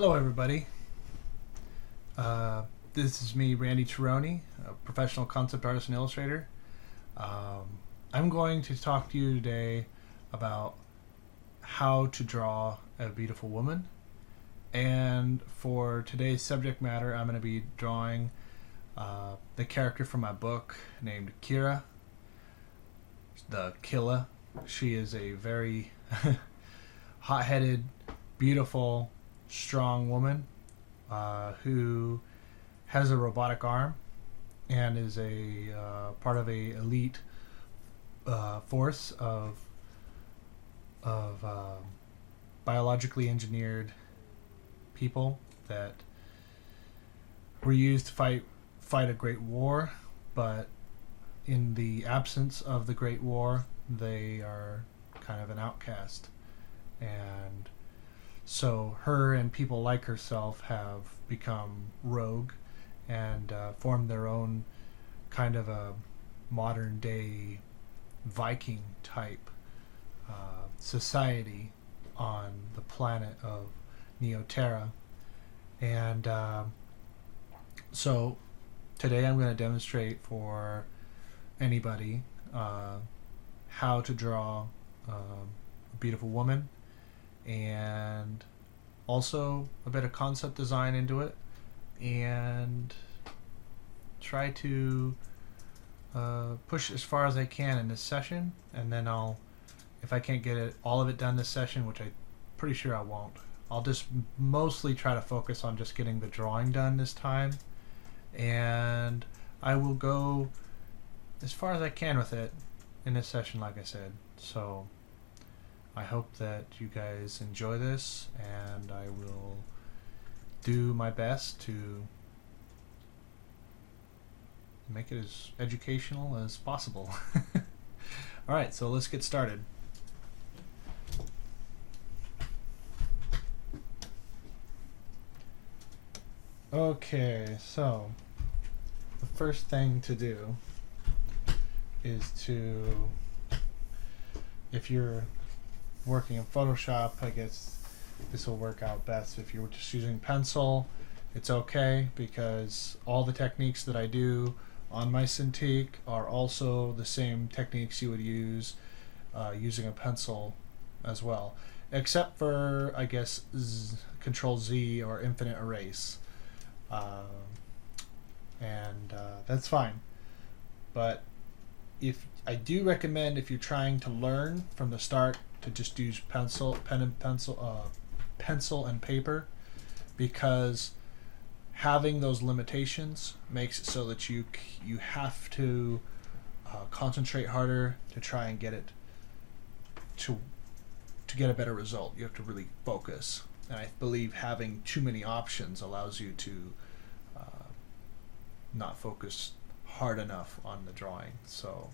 Hello, everybody. This is me, Randy Tironi, a professional concept artist and illustrator. I'm going to talk to you today about how to draw a beautiful woman. And for today's subject matter, I'm going to be drawing the character from my book named Kira, the Killa. She is a very hot-headed, beautiful, strong woman who has a robotic arm and is a part of a elite force of biologically engineered people that were used to fight a great war, but in the absence of the Great War, they are kind of an outcast. And so her and people like herself have become rogue and formed their own kind of a modern day Viking type society on the planet of Neoterra. And so today I'm going to demonstrate for anybody how to draw a beautiful woman, and also a bit of concept design into it, and try to push as far as I can in this session. And then if I can't get all of it done this session, which I'm pretty sure I won't, I'll just mostly try to focus on just getting the drawing done this time, and I will go as far as I can with it in this session, like I said. So I hope that you guys enjoy this, and I will do my best to make it as educational as possible. Alright, so let's get started. Okay, so the first thing to do is if you're working in Photoshop, I guess this will work out best. If you're just using pencil, it's okay, because all the techniques that I do on my Cintiq are also the same techniques you would use using a pencil as well, except for, I guess, Control Z or infinite erase, and that's fine. But if I do recommend, if you're trying to learn from the start, to just use pencil and paper, because having those limitations makes it so that you have to concentrate harder to try and get it to get a better result. You have to really focus, and I believe having too many options allows you to not focus hard enough on the drawing, so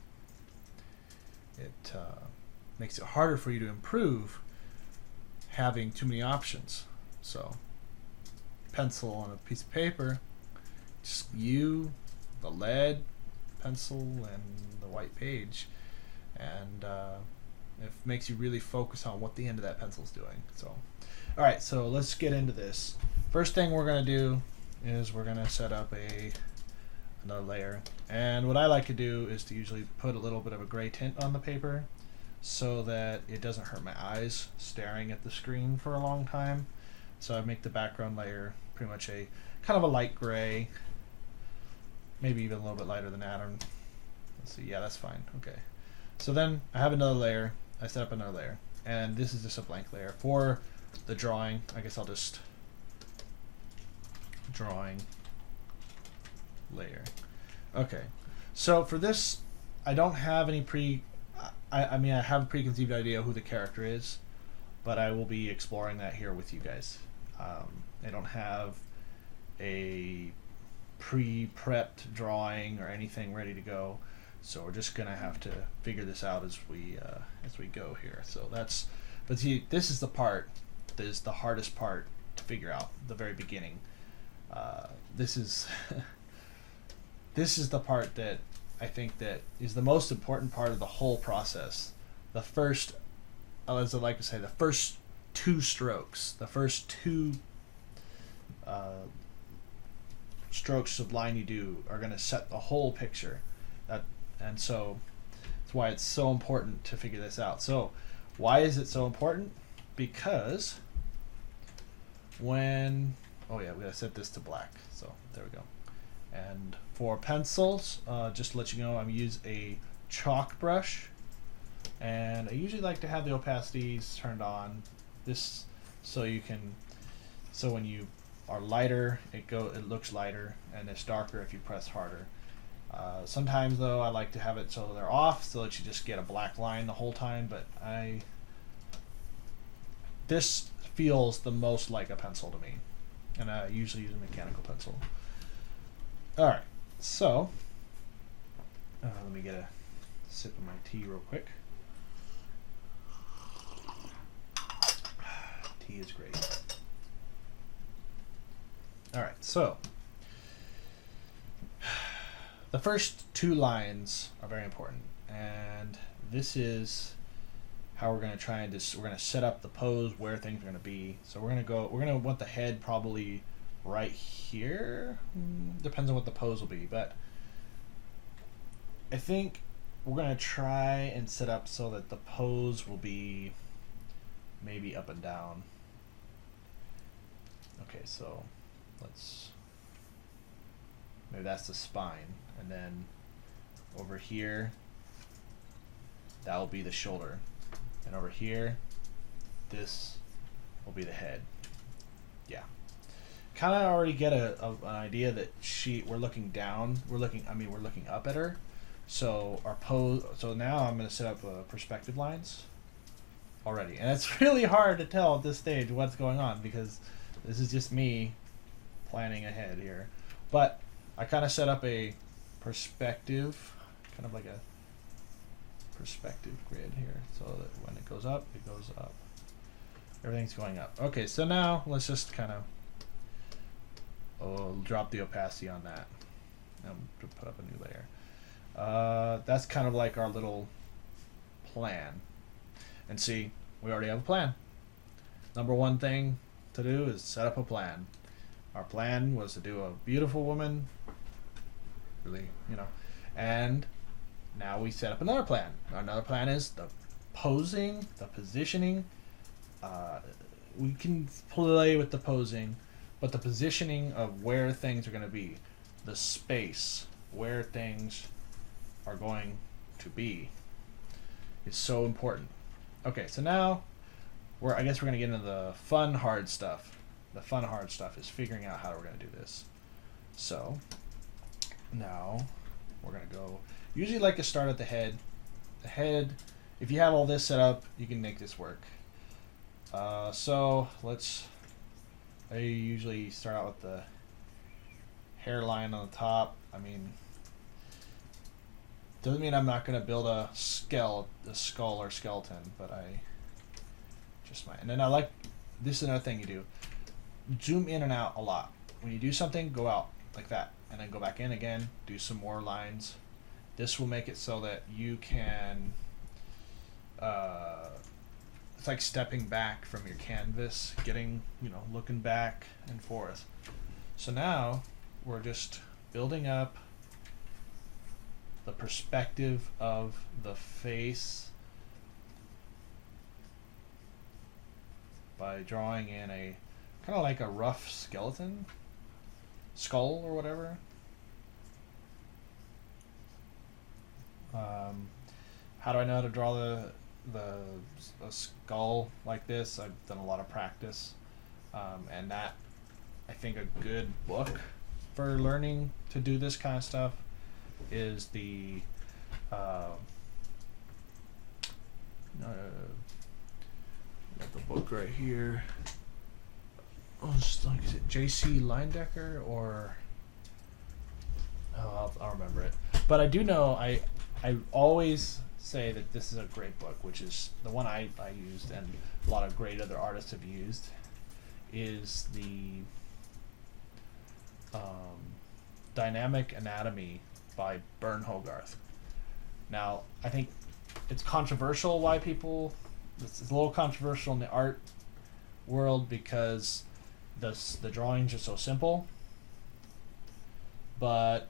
it makes it harder for you to improve having too many options. So pencil on a piece of paper, just the lead pencil and the white page, and it makes you really focus on what the end of that pencil is doing. So alright, so let's get into this. First thing we're going to do is we're going to set up another layer, and what I like to do is to usually put a little bit of a gray tint on the paper so that it doesn't hurt my eyes staring at the screen for a long time. So I make the background layer pretty much a kind of a light gray, maybe even a little bit lighter than that. Let's see, yeah, that's fine. Okay, so then I have another layer. I set up another layer, and this is just a blank layer for the drawing. I guess I'll just drawing layer. Okay, so for this, I don't have any I mean, I have a preconceived idea who the character is, but I will be exploring that here with you guys. I don't have a pre-prepped drawing or anything ready to go, so we're just gonna have to figure this out as we go here. So but see, this is the part that is the hardest part to figure out, the very beginning. This is this is the part that I think that is the most important part of the whole process. The first, as I like to say, the first two strokes, the first two strokes of line you do are going to set the whole picture. And so that's why it's so important to figure this out. So why is it so important? Because when, oh yeah, we gotta set this to black. So there we go. And for pencils, just to let you know, I'm using a chalk brush, and I usually like to have the opacities turned on. This so you can, so when you are lighter, it looks lighter, and it's darker if you press harder. Sometimes though, I like to have it so they're off, so that you just get a black line the whole time. But this feels the most like a pencil to me, and I usually use a mechanical pencil. All right, so let me get a sip of my tea real quick. Tea is great. All right, so the first two lines are very important, and this is how we're going to try and we're going to set up the pose where things are going to be. So we're going to want the head probably right here. Depends on what the pose will be, but I think we're going to try and set up so that the pose will be maybe up and down. Okay, so maybe that's the spine, and then over here that will be the shoulder, and over here this will be the head. Yeah, kind of already get an idea that we're looking down, we're looking up at her. So our pose, so now I'm going to set up perspective lines already, and it's really hard to tell at this stage what's going on because this is just me planning ahead here. But I kind of set up a perspective, kind of like a perspective grid here, so that when it goes up, it goes up. Everything's going up. Okay, so now let's just kind of drop the opacity on that and put up a new layer. That's kind of like our little plan. And see, we already have a plan. Number one thing to do is set up a plan. Our plan was to do a beautiful woman, really, and now we set up another plan. Another plan is the posing, the positioning. We can play with the posing, but the positioning of where things are going to be, the space where things are going to be, is so important. Okay, so now I guess we're going to get into the fun, hard stuff. The fun, hard stuff is figuring out how we're going to do this. So now we're going to go, usually like to start at the head. The head, if you have all this set up, you can make this work. So I usually start out with the hairline on the top. I mean, doesn't mean I'm not going to build a skull or skeleton, but I just might. And then I like, this is another thing you do. Zoom in and out a lot. When you do something, go out like that, and then go back in again, do some more lines. This will make it so that you can, it's like stepping back from your canvas, getting, looking back and forth. So now we're just building up the perspective of the face by drawing in a kind of like a rough skeleton, skull or whatever. How do I know how to draw a skull like this? I've done a lot of practice, and that, I think, a good book for learning to do this kind of stuff is the book right here. Oh, is it J.C. Leyendecker or? Oh, I'll remember it. But I do know I always say that this is a great book, which is the one I used, and a lot of great other artists have used, is the Dynamic Anatomy by Bern Hogarth. Now, I think it's controversial it's a little controversial in the art world because the drawings are so simple, but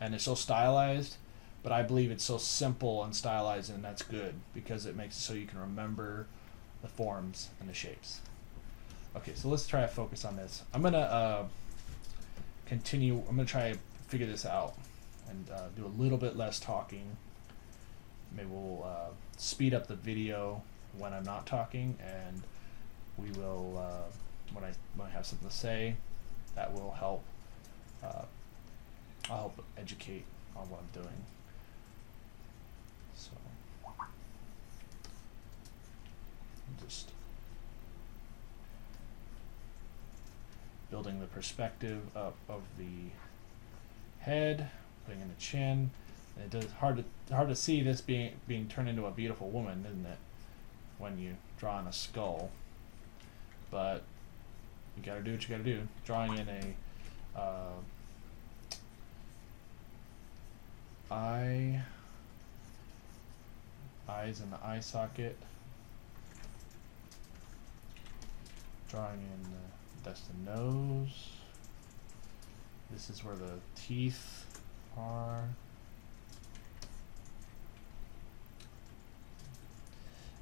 and it's so stylized, but I believe it's so simple and stylized, and that's good because it makes it so you can remember the forms and the shapes. Okay, so let's try to focus on this. I'm gonna continue. I'm gonna try to figure this out and do a little bit less talking. Maybe we'll speed up the video when I'm not talking, and we will when I have something to say, that will help. I'll help educate on what I'm doing. So just building the perspective up of the head, putting in the chin. And it does hard to see this being turned into a beautiful woman, isn't it? When you draw on a skull, but you gotta do what you gotta do. Drawing in a eyes in the eye socket. Drawing in that's the nose. This is where the teeth are.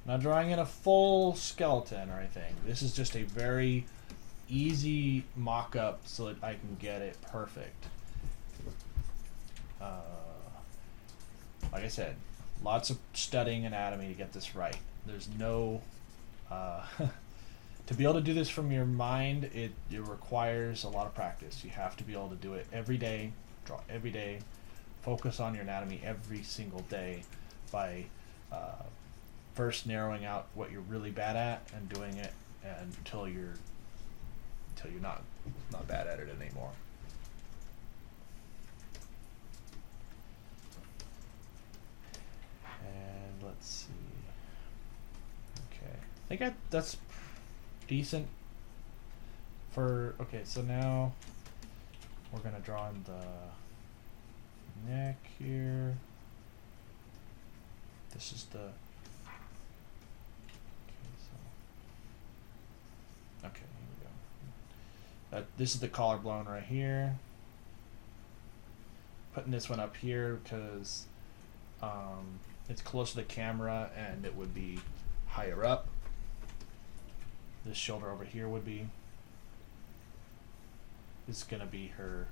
Not drawing in a full skeleton or anything. This is just a very easy mock-up so that I can get it perfect. Like I said, lots of studying anatomy to get this right. There's no to be able to do this from your mind, it requires a lot of practice. You have to be able to do it every day, draw every day, focus on your anatomy every single day by first narrowing out what you're really bad at and doing it until you're not bad at it anymore. And let's see. Okay, I think that's decent for. Okay, so now we're gonna draw in the neck here. This is the. Okay, here we go. This is the collarbone right here. Putting this one up here because it's close to the camera and it would be higher up. This shoulder over here would be. This is going to be her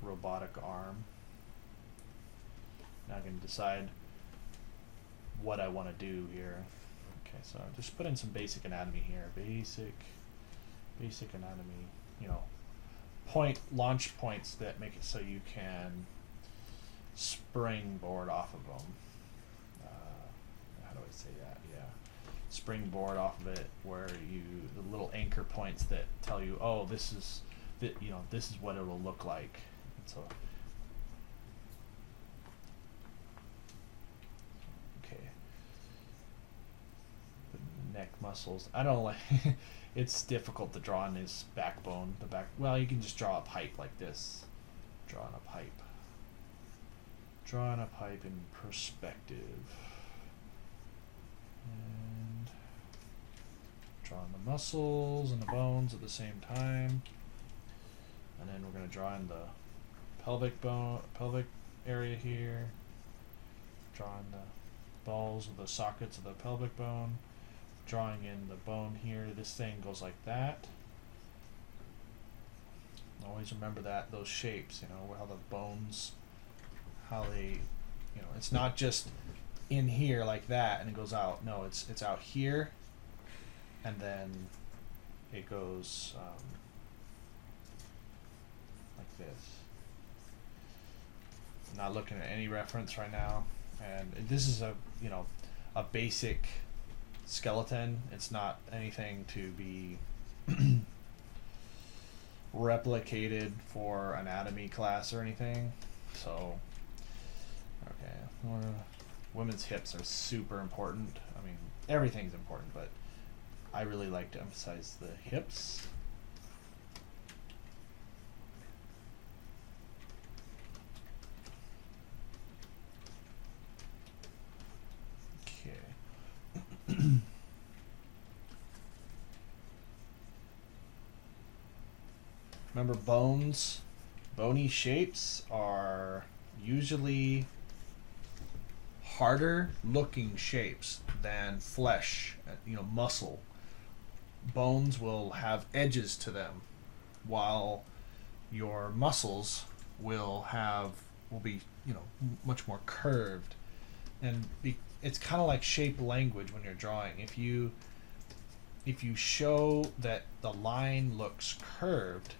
robotic arm. Now I can decide what I want to do here. Okay, so I'm just put in some basic anatomy here. Basic anatomy, you know, launch points that make it so you can springboard off of them. How do I say that? Yeah, springboard off of it, where the little anchor points that tell you, oh, this is what it will look like. And so, okay, the neck muscles. I don't like. It's difficult to draw on his backbone. Well, you can just draw a pipe like this. Drawing a pipe. Drawing a pipe in perspective. And drawing the muscles and the bones at the same time. And then we're going to draw in the pelvic area here. Drawing the balls of the sockets of the pelvic bone. Drawing in the bone here. This thing goes like that. Always remember those shapes, how the bones, how they, it's not just in here like that and it goes out. No, it's out here, and then it goes like this. I'm not looking at any reference right now, and this is a basic skeleton. It's not anything to be replicated for anatomy class or anything. So, okay, women's hips are super important. I mean, everything's important, but I really like to emphasize the hips. Remember, bony shapes are usually harder looking shapes than flesh, muscle. Bones will have edges to them, while your muscles will be much more curved, and it's kind of like shape language when you're drawing. If you show that the line looks curved,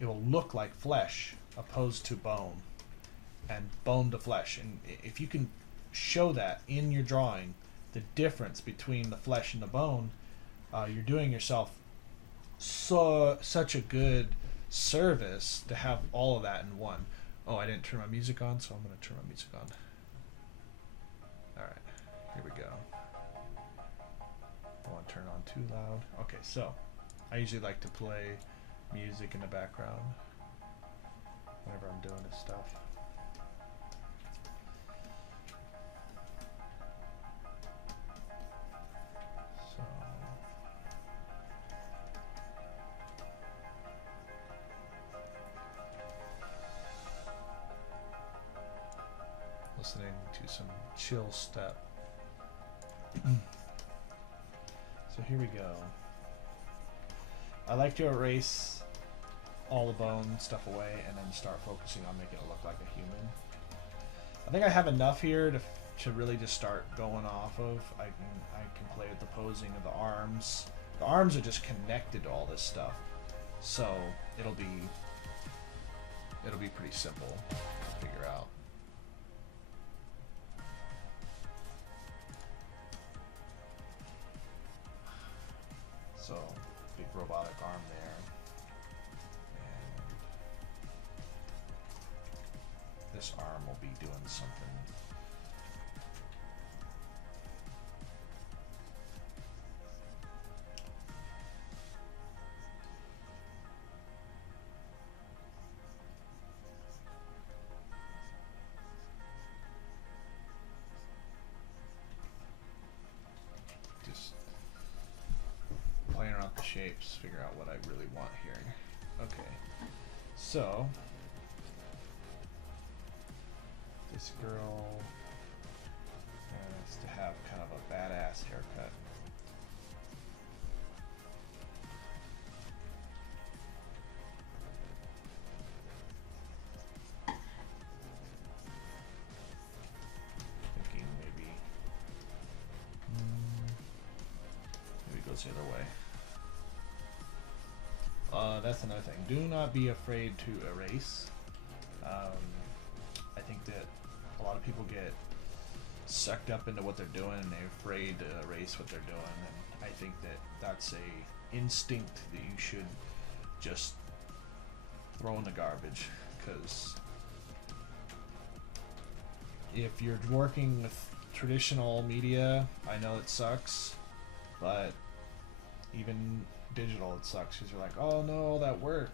it will look like flesh opposed to bone, and bone to flesh. And if you can show that in your drawing, the difference between the flesh and the bone, you're doing yourself such a good service to have all of that in one. Oh, I didn't turn my music on, so I'm going to turn my music on. Alright, here we go. Don't want to turn it on too loud. Okay, so I usually like to play music in the background whenever I'm doing this stuff. So listening to some chill step. So here we go. I like to erase all the bone stuff away and then start focusing on making it look like a human. I think I have enough here to really just start going off of. I can play with the posing of the arms. The arms are just connected to all this stuff, so it'll be pretty simple to figure out. So, big robotic arm there. And this arm will be doing something. Just playing around with the shapes, figure out what I really want here. Okay, so this girl has to have kind of a badass haircut. Thinking maybe it goes the other way. That's another thing. Do not be afraid to erase. I think that a lot of people get sucked up into what they're doing and they're afraid to erase what they're doing. And I think that that's a instinct that you should just throw in the garbage, because if you're working with traditional media, I know it sucks, but even digital it sucks, because you're like, oh no, all that work.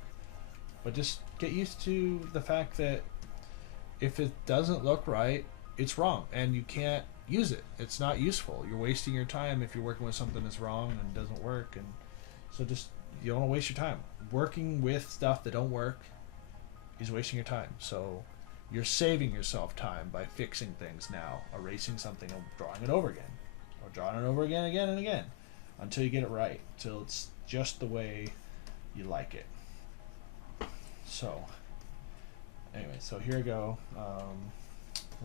But just get used to the fact that if it doesn't look right, it's wrong and you can't use it. It's not useful. You're wasting your time if you're working with something that's wrong and doesn't work. And so just, you don't want to waste your time. Working with stuff that don't work is wasting your time. So you're saving yourself time by fixing things now, erasing something and drawing it over again, or drawing it over again, again and again, until you get it right, till it's just the way you like it. So anyway, so here I go,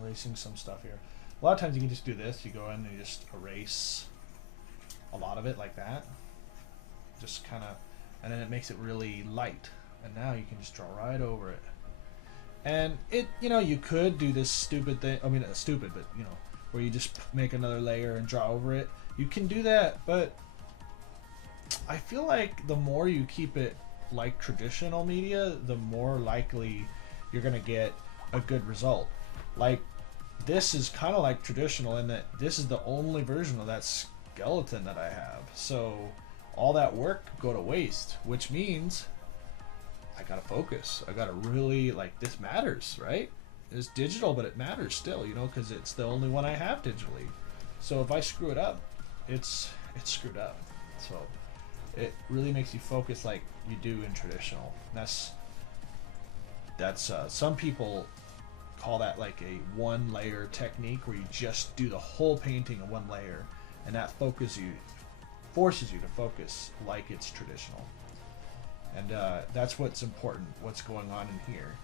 erasing some stuff here. A lot of times you can just do this. You go in and you just erase a lot of it like that, just kind of, and then it makes it really light, and now you can just draw right over it. And it, you could do this stupid thing, I mean not stupid, but where you just make another layer and draw over it. You can do that, but I feel like the more you keep it like traditional media, the more likely you're gonna get a good result. Like, this is kind of like traditional in that this is the only version of that skeleton that I have. So all that work could go to waste, which means I gotta focus. I gotta really, this matters, right? It's digital, but it matters still, because it's the only one I have digitally. So if I screw it up, it's screwed up. So it really makes you focus like you do in traditional. And that's some people call that like a one layer technique where you just do the whole painting in one layer, and that forces you to focus like it's traditional. And that's what's important, what's going on in here,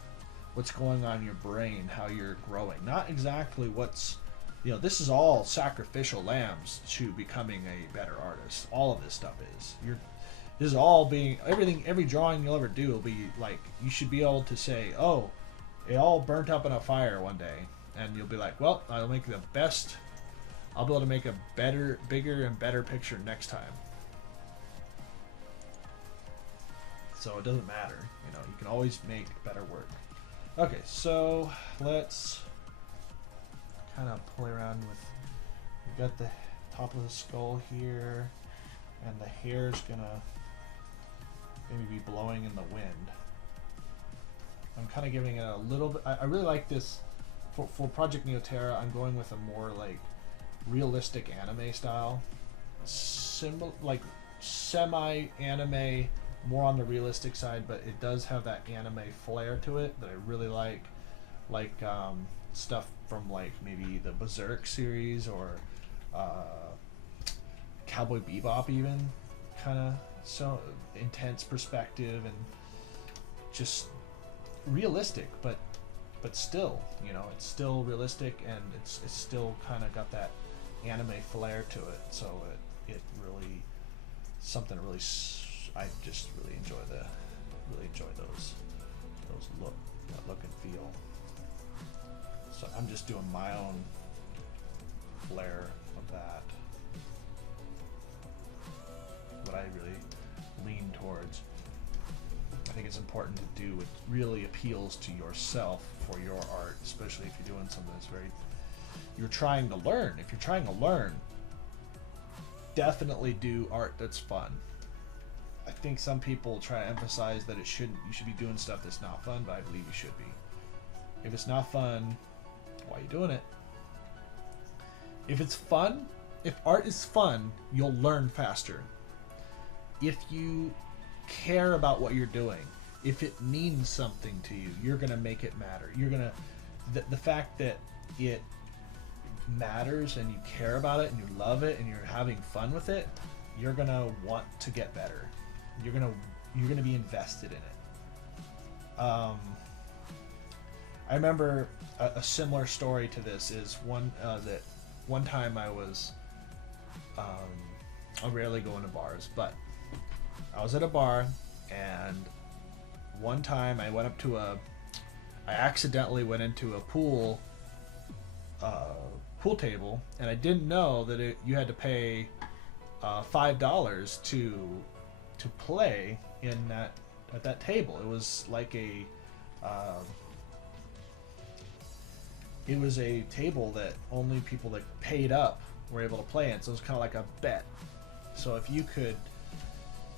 what's going on in your brain, how you're growing. Not exactly what's, this is all sacrificial lambs to becoming a better artist. All of this stuff is. This is all being, every drawing you'll ever do will be like, you should be able to say, oh, it all burnt up in a fire one day. And you'll be like, well, I'll be able to make a better, bigger, and better picture next time. So it doesn't matter, you can always make better work. Okay, so let's kind of play around with, we've got the top of the skull here, and the hair's gonna maybe be blowing in the wind. I'm kind of giving it a little bit, I really like this, for Project Neoterra, I'm going with a more like realistic anime style. Like semi-anime, more on the realistic side, but it does have that anime flair to it that I really like stuff from like maybe the Berserk series or Cowboy Bebop, even kind of so intense perspective and just realistic, but still, it's still realistic, and it's still kind of got that anime flair to it. So it really something to really. I just really enjoy those look and feel. So I'm just doing my own flair of that. What I really lean towards. I think it's important to do what really appeals to yourself for your art, especially if you're doing something that's you're trying to learn. If you're trying to learn, definitely do art that's fun. I think some people try to emphasize that you should be doing stuff that's not fun, but I believe you should be. If it's not fun, why are you doing it? If it's fun, if art is fun, you'll learn faster. If you care about what you're doing, if it means something to you, you're gonna make it matter. The fact that it matters and you care about it and you love it and you're having fun with it, you're gonna want to get better. You're gonna be invested in it. I remember a similar story to this is that one time I was I rarely go into bars, but I was at a bar, and one time I accidentally went into a pool table, and I didn't know that you had to pay $5 to play at that table. It was like a table that only people that paid up were able to play in. So it was kind of like a bet. So if you could.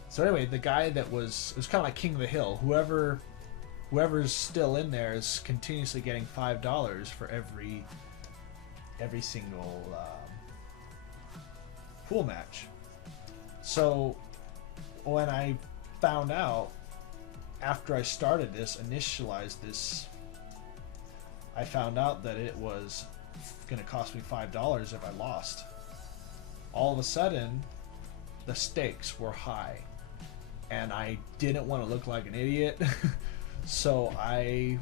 So anyway, the guy it was kind of like King of the Hill. Whoever's still in there is continuously getting $5 for every single pool match. So when I found out, after I started initialized this, I found out that it was going to cost me $5 if I lost. All of a sudden, the stakes were high, and I didn't want to look like an idiot, so I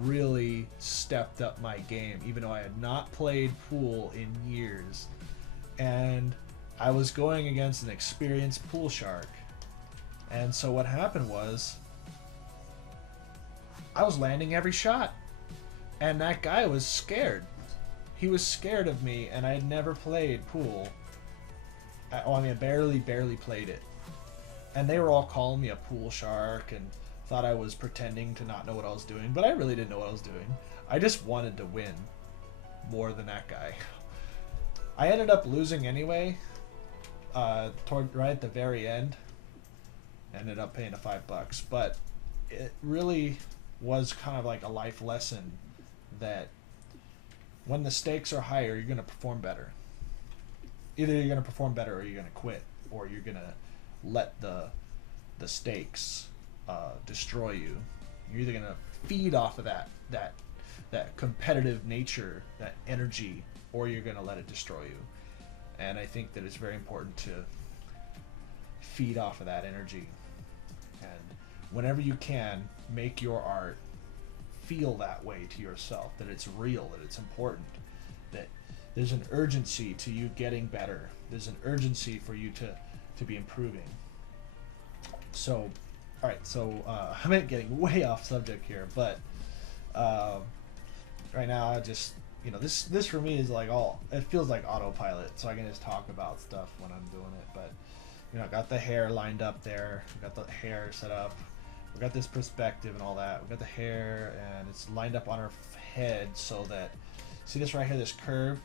really stepped up my game, even though I had not played pool in years, and I was going against an experienced pool shark. And so what happened was, I was landing every shot, and that guy was scared. He was scared of me, and I had never played pool. I barely played it. And they were all calling me a pool shark and thought I was pretending to not know what I was doing, but I really didn't know what I was doing. I just wanted to win more than that guy. I ended up losing anyway, right at the very end. Ended up paying the $5, but it really was kind of like a life lesson that when the stakes are higher, you're going to perform better. Either you're going to perform better or you're going to quit, or you're going to let the stakes destroy you. You're either gonna feed off of that competitive nature, that energy, or you're gonna let it destroy you. And I think that it's very important to feed off of that energy. And whenever you can, make your art feel that way to yourself, that it's real, that it's important, that there's an urgency to you getting better. There's an urgency for you to be improving. So, all right, so I'm getting way off subject here, but right now I just, this for me is like it feels like autopilot, so I can just talk about stuff when I'm doing it. But I got the hair lined up there, we got the hair set up, we got this perspective and all that, we got the hair and it's lined up on her head, so that, see this right here, this curve,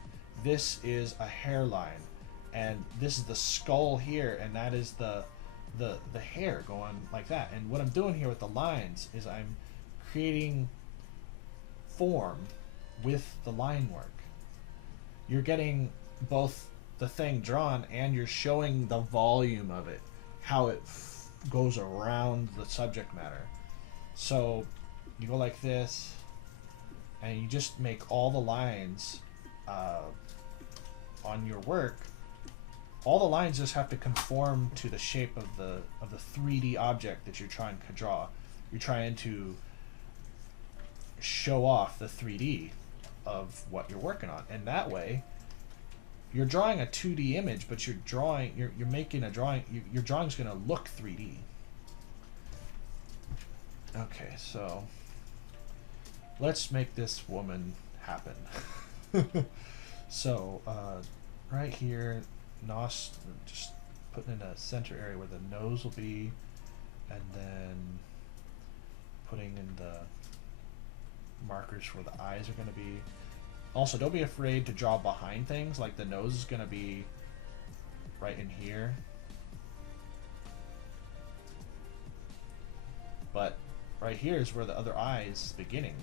this is a hairline, and this is the skull here, and that is the hair going like that. And what I'm doing here with the lines is I'm creating form with the line work. You're getting both the thing drawn and you're showing the volume of it, how it goes around the subject matter. So you go like this and you just make all the lines on your work. All the lines just have to conform to the shape of the 3D object that you're trying to draw. You're trying to show off the 3D of what you're working on, and that way you're drawing a 2D image, but you're making a drawing. Your drawing's going to look 3D. Okay, so let's make this woman happen. So right here, nos, just putting in a center area where the nose will be, and then putting in the markers where the eyes are going to be. Also, don't be afraid to draw behind things, like the nose is going to be right in here, but right here is where the other eye is beginning.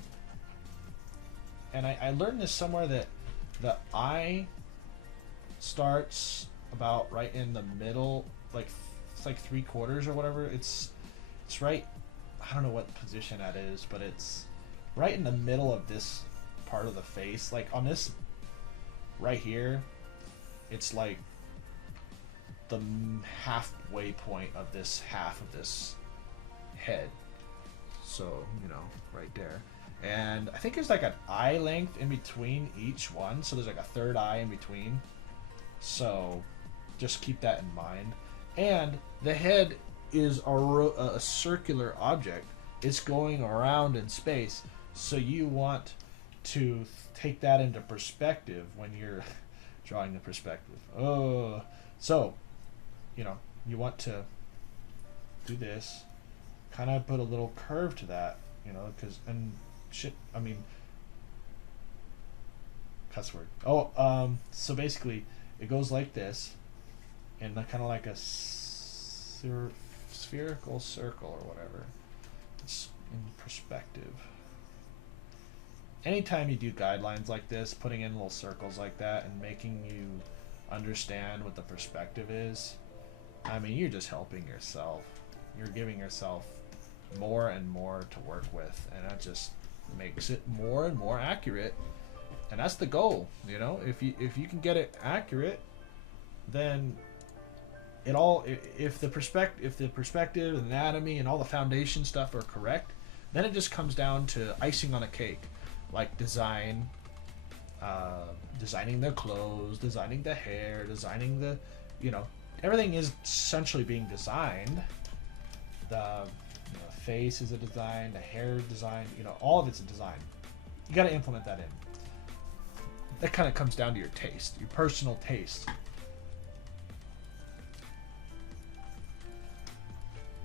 And I learned this somewhere, that the eye starts about right in the middle, like it's like 3/4 or whatever. It's right, I don't know what position that is, but it's right in the middle of this part of the face. Like on this right here, it's like the halfway point of this half of this head. So, right there. And I think there's like an eye length in between each one, so there's like a third eye in between. So just keep that in mind. And the head is a circular object. It's going around in space, so you want to take that into perspective when you're drawing the perspective. So you want to do this, kind of put a little curve to that, because cuss word. So basically it goes like this, and kind of like a spherical circle or whatever. It's in perspective. Anytime you do guidelines like this, putting in little circles like that and making you understand what the perspective is, you're just helping yourself. You're giving yourself more and more to work with, and that just makes it more and more accurate. And that's the goal. If you can get it accurate, then if the perspective, anatomy, and all the foundation stuff are correct, then it just comes down to icing on a cake, like designing the clothes, designing the hair, designing the, everything is essentially being designed. The face is a design, the hair design, all of it's a design. You got to implement that in. That kind of comes down to your taste, your personal taste.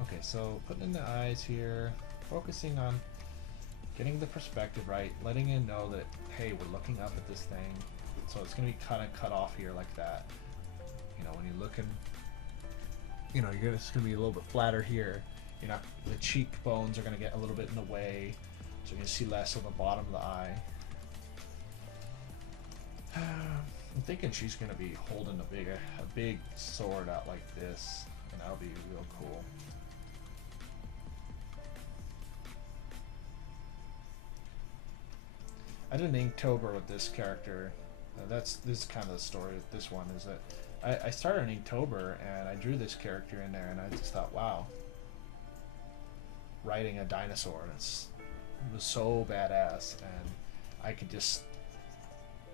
Okay, so putting in the eyes here, focusing on getting the perspective right, letting it know that, hey, we're looking up at this thing. So it's going to be kind of cut off here like that. When you're looking, it's going to be a little bit flatter here. The cheekbones are going to get a little bit in the way, so you're going to see less of the bottom of the eye. I'm thinking she's going to be holding a big sword out like this. and that'll be real cool. I did an Inktober with this character. This is kind of the story with this one, is that I started an Inktober and I drew this character in there, and I just thought, wow, writing a dinosaur, it was so badass, and I could just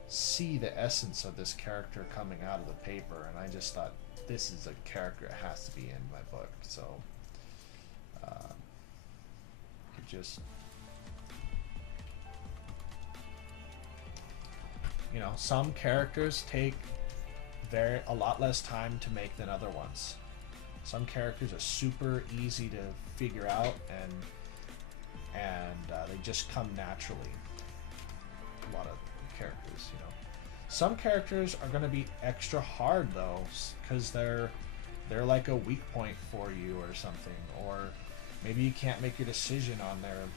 see the essence of this character coming out of the paper, and I just thought, this is a character that has to be in my book. So it just, you know, some characters take a lot less time to make than other ones. Some characters are super easy to figure out, and they just come naturally. A lot of characters, you know. Some characters are going to be extra hard though, because they're like a weak point for you or something, or maybe you can't make your decision on them,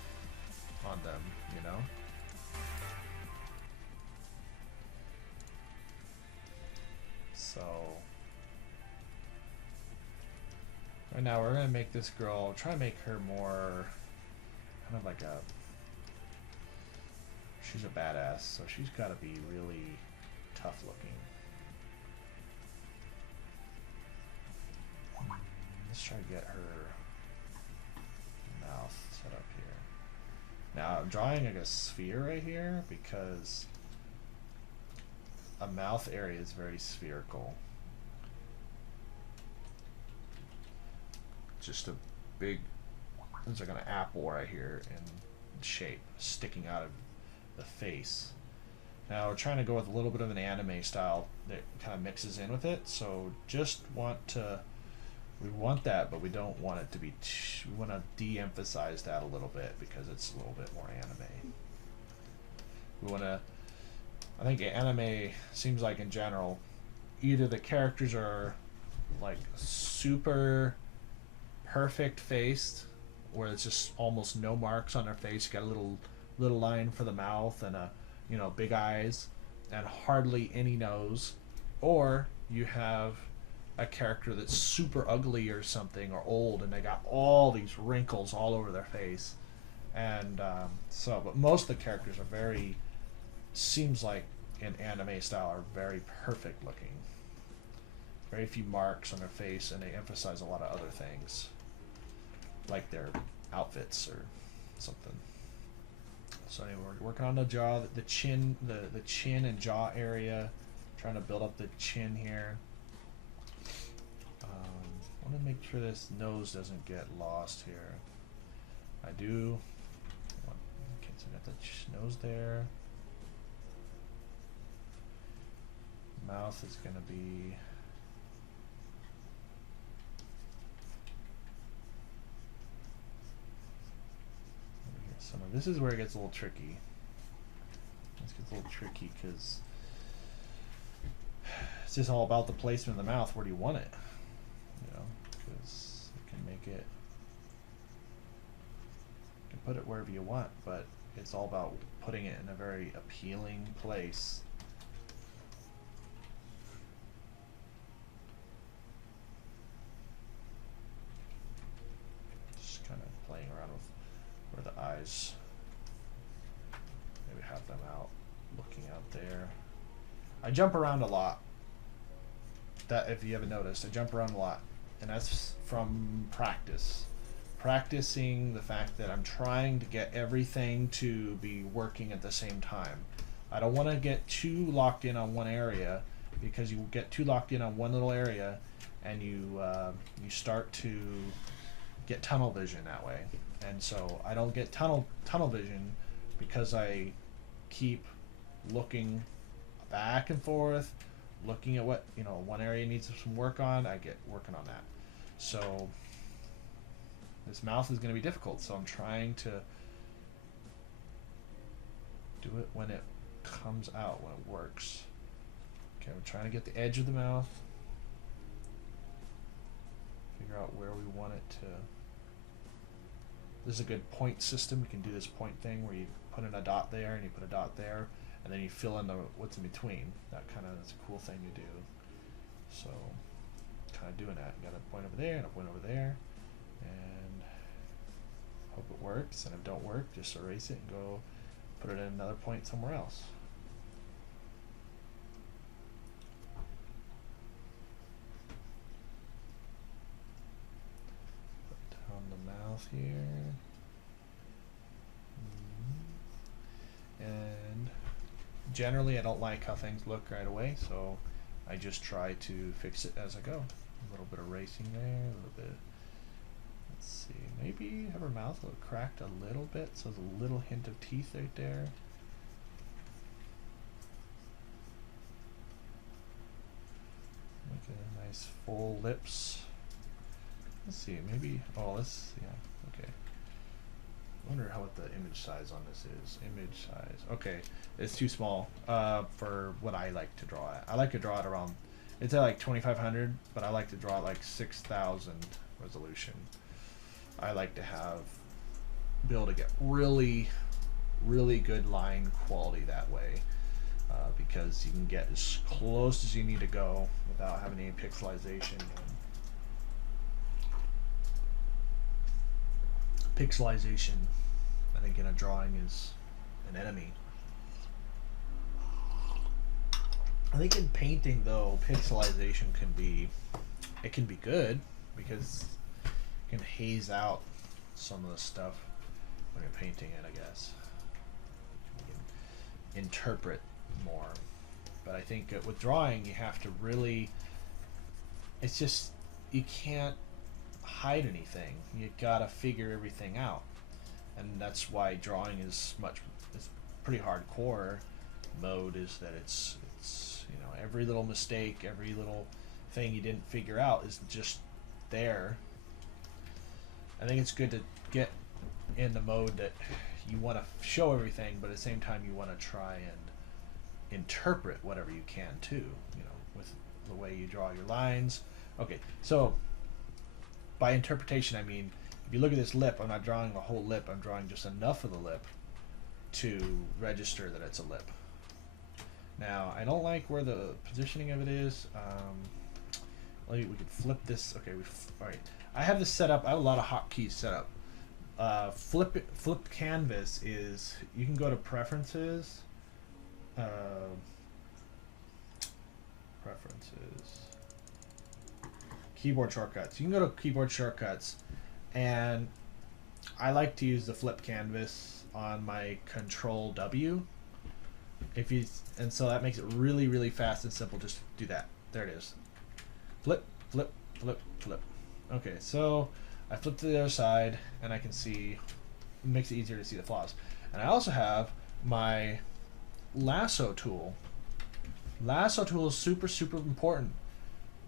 you know. So right now we're gonna make this girl, try to make her more kind of like she's a badass, so she's got to be really tough looking. Let's try to get her mouth set up here. Now I'm drawing like a sphere right here because a mouth area is very spherical. Just a big, it's like an apple right here in shape, sticking out of the face. Now we're trying to go with a little bit of an anime style that kind of mixes in with it, so just we want that, but we don't want it to be we want to de-emphasize that a little bit because it's a little bit more anime. We want to, I think anime seems like in general, either the characters are like super perfect faced, where it's just almost no marks on their face, you got a little line for the mouth and big eyes and hardly any nose, or you have a character that's super ugly or something, or old, and they got all these wrinkles all over their face. And but most of the characters are very, seems like in anime style, are very perfect looking. Very few marks on their face, and they emphasize a lot of other things, like their outfits or something. So anyway, we're working on the jaw, the chin, the chin and jaw area, trying to build up the chin here. I want to make sure this nose doesn't get lost here. I do. Okay, so I got the nose there. Mouth is going to be... This is where it gets a little tricky. This gets a little tricky because it's just all about the placement of the mouth. Where do you want it? You know, because you can make it, you can put it wherever you want, but it's all about putting it in a very appealing place. Just kind of playing around with where the eyes. Maybe have them out, looking out there. I jump around a lot. That, if you haven't noticed, I jump around a lot, and that's from practice. Practicing the fact that I'm trying to get everything to be working at the same time. I don't want to get too locked in on one area, because you get too locked in on one little area, and you start to get tunnel vision that way. And so I don't get tunnel vision because I keep looking back and forth, looking at what, one area needs some work on, I get working on that. So this mouth is going to be difficult, so I'm trying to do it when it comes out, when it works. Okay, we're trying to get the edge of the mouth, figure out where we want it to. This is a good point system. You can do this point thing where you put in a dot there and you put a dot there, and then you fill in what's in between. That kind of is a cool thing to do. So kind of doing that. Got a point over there and a point over there, and hope it works. And if it don't work, just erase it and go put it in another point somewhere else. Put down the mouth here. And generally I don't like how things look right away, so I just try to fix it as I go. A little bit of racing there, a little bit. Let's see, maybe have her mouth cracked a little bit, so there's a little hint of teeth right there. Make a nice full lips. Let's see, maybe, oh, let's, yeah, okay. I wonder what the image size on this is. Image size. Okay, it's too small for what I like to draw at. I like to draw it around, it's at like 2500, but I like to draw at like 6000 resolution. I like to be able to get really, really good line quality that way, because you can get as close as you need to go without having any pixelization. Pixelization, I think, in a drawing is an enemy. I think in painting, though, pixelization can be good because it can haze out some of the stuff when you're painting it, I guess. You can interpret more. But I think with drawing, you have to really, it's just, you can't hide anything. You gotta figure everything out, and that's why drawing is pretty hardcore mode. Is that it's you know, every little mistake, every little thing you didn't figure out is just there. I think it's good to get in the mode that you want to show everything, but at the same time you want to try and interpret whatever you can too. You know, with the way you draw your lines. Okay, so by interpretation, I mean, if you look at this lip, I'm not drawing the whole lip, I'm drawing just enough of the lip to register that it's a lip. Now, I don't like where the positioning of it is. We could flip this. Okay, alright. I have this set up, I have a lot of hotkeys set up. Flip canvas is, you can go to preferences, keyboard shortcuts. You can go to keyboard shortcuts, and I like to use the flip canvas on my Control W. And so that makes it really, really fast and simple. Just do that. There it is. Flip, flip, flip, flip. Okay, so I flip to the other side, and I can see, it makes it easier to see the flaws. And I also have my lasso tool. Lasso tool is super, super important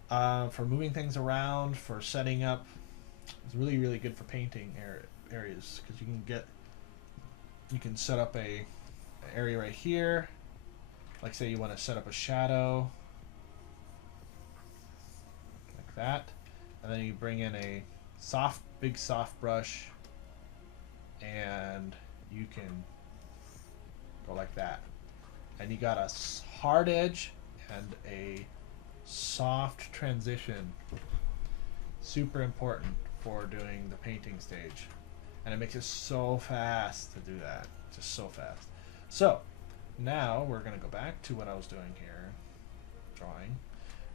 for moving things around, for setting up. It's really, really good for painting areas, because you can set up a area right here. Like, say you want to set up a shadow like that, and then you bring in a big soft brush, and you can go like that, and you got a hard edge and a soft transition. Super important for doing the painting stage, and it makes it so fast to do that, just so fast. So now we're going to go back to what I was doing here, drawing,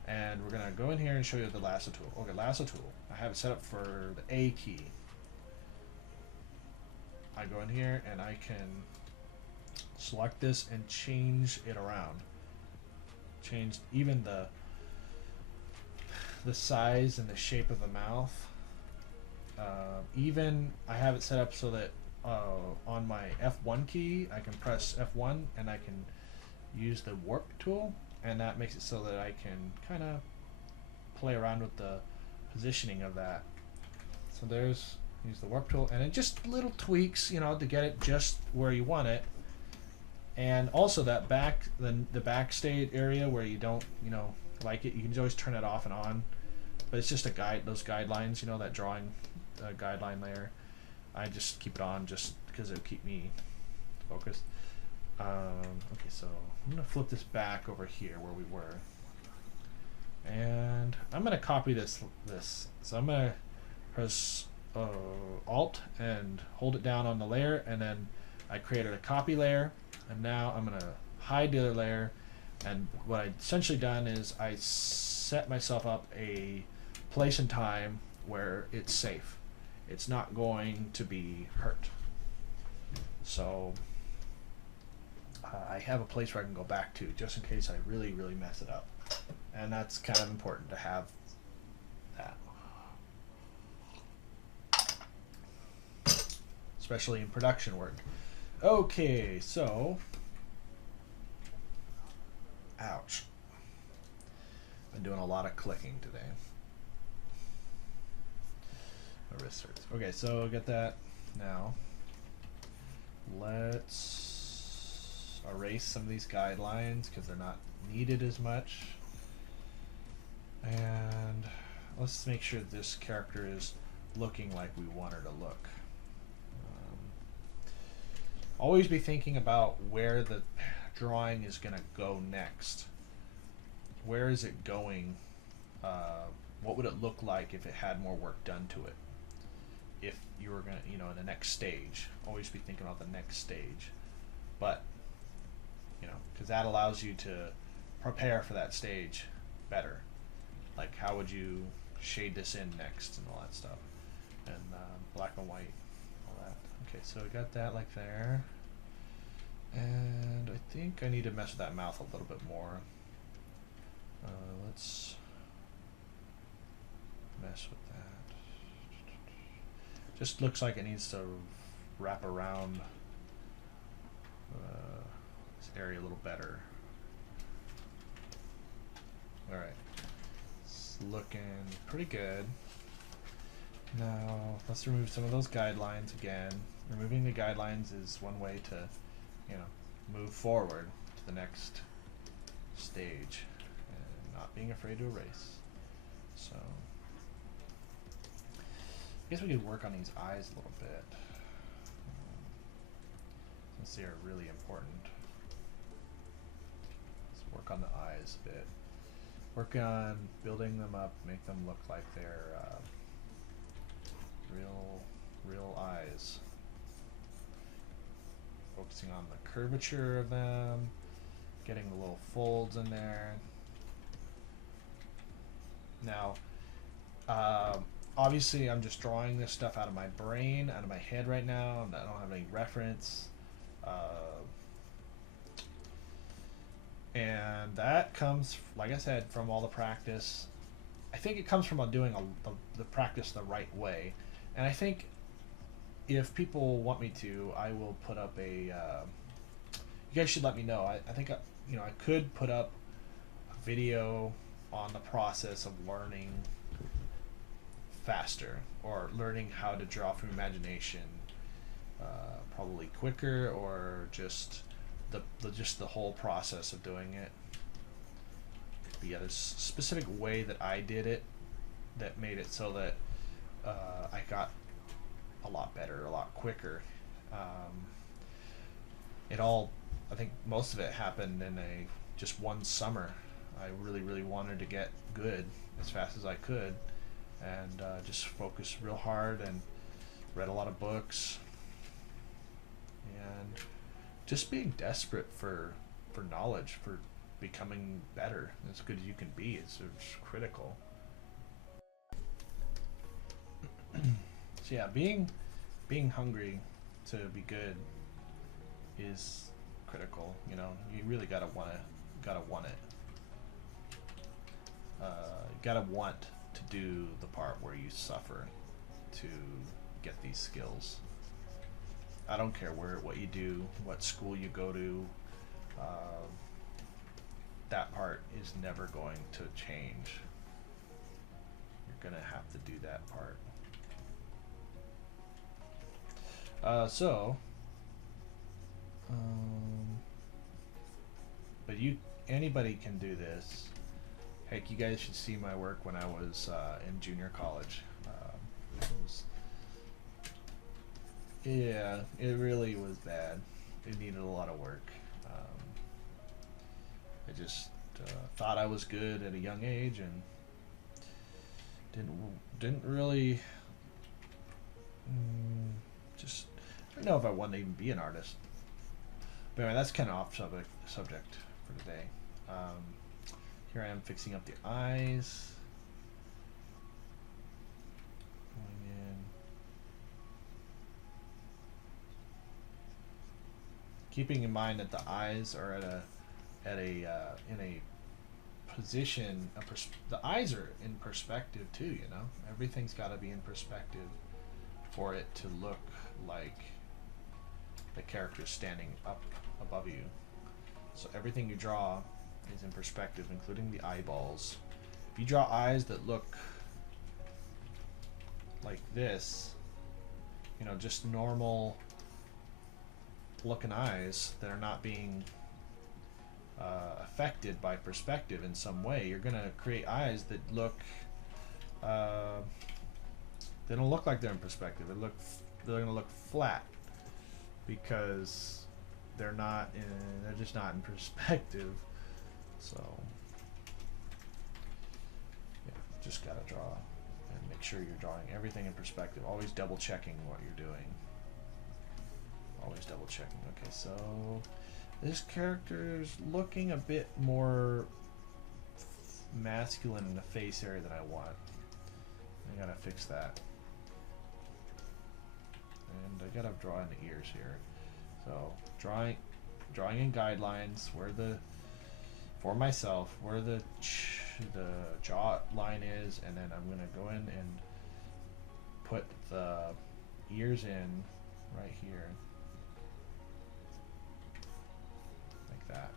and we're going to go in here and show you the lasso tool. Okay, lasso tool, I have it set up for the A key. I go in here and I can select this and change it around, change even the size and the shape of the mouth. Even I have it set up so that on my F1 key I can press F1 and I can use the warp tool, and that makes it so that I can kind of play around with the positioning of that. So there's, use the warp tool, and it just little tweaks, you know, to get it just where you want it. And also that the backstage area where you don't, you know, like it, you can always turn it off and on, but it's just a guide, those guidelines, you know, that drawing guideline layer, I just keep it on just because it'll keep me focused. Okay, so I'm gonna flip this back over here where we were, And I'm gonna copy this. So I'm gonna press Alt and hold it down on the layer, and then I created a copy layer, and now I'm gonna hide the other layer. And what I essentially done is I set myself up a place and time where it's safe. It's not going to be hurt. So I have a place where I can go back to just in case I really, really mess it up. And that's kind of important to have that. Especially in production work. Okay, so ouch. Been doing a lot of clicking today. My wrist hurts. Okay, so get that now. Let's erase some of these guidelines because they're not needed as much. And let's make sure this character is looking like we want her to look. Always be thinking about where the drawing is going to go next. Where is it going? What would it look like if it had more work done to it? If you were going to, in the next stage, always be thinking about the next stage. But, because that allows you to prepare for that stage better. Like, how would you shade this in next and all that stuff? And black and white, all that. Okay, so we got that like there. And I think I need to mess with that mouth a little bit more. Let's mess with that. Just looks like it needs to wrap around this area a little better. Alright. It's looking pretty good. Now, let's remove some of those guidelines again. Removing the guidelines is one way to, move forward to the next stage and not being afraid to erase. So, I guess we could work on these eyes a little bit, since they are really important. Let's work on the eyes a bit. Work on building them up, make them look like they're real eyes. Focusing on the curvature of them, getting the little folds in there. Now, obviously I'm just drawing this stuff out of my brain, out of my head right now, and I don't have any reference. And that comes, like I said, from all the practice. I think it comes from doing the practice the right way. And I think if people want me to, I will put up a. You guys should let me know. I think I could put up a video on the process of learning faster or learning how to draw from imagination, probably quicker, or just the whole process of doing it. But yeah, there's a specific way that I did it that made it so that I got a lot better, a lot quicker. I think most of it happened in just one summer. I really wanted to get good as fast as I could, and just focused real hard and read a lot of books, and just being desperate for knowledge, for becoming better, as good as you can be. It's critical. So yeah, being hungry to be good is critical. You really gotta want it. Gotta want to do the part where you suffer to get these skills. I don't care what you do, what school you go to. That part is never going to change. You're gonna have to do that part. But anybody can do this. Heck, you guys should see my work when I was in junior college. Yeah, it really was bad. It needed a lot of work. I just thought I was good at a young age and didn't really just I don't know if I wanted to even be an artist. But anyway, that's kind of off subject for today. Here I am fixing up the eyes. Going in. Keeping in mind that the eyes are in a position. The eyes are in perspective too. You know, everything's got to be in perspective for it to look like the character's standing up above you. So everything you draw is in perspective, including the eyeballs. If you draw eyes that look like this, you know, just normal looking eyes that are not being affected by perspective in some way, you're gonna create eyes that look they don't look like they're in perspective. They're gonna look flat because they're just not in perspective. So yeah, just gotta draw and make sure you're drawing everything in perspective. Always double checking what you're doing. Always double checking. Okay, so this character's looking a bit more masculine in the face area than I want. I gotta fix that. And I gotta draw in the ears here. So drawing in guidelines for myself where the jaw line is, and then I'm gonna go in and put the ears in right here, like that.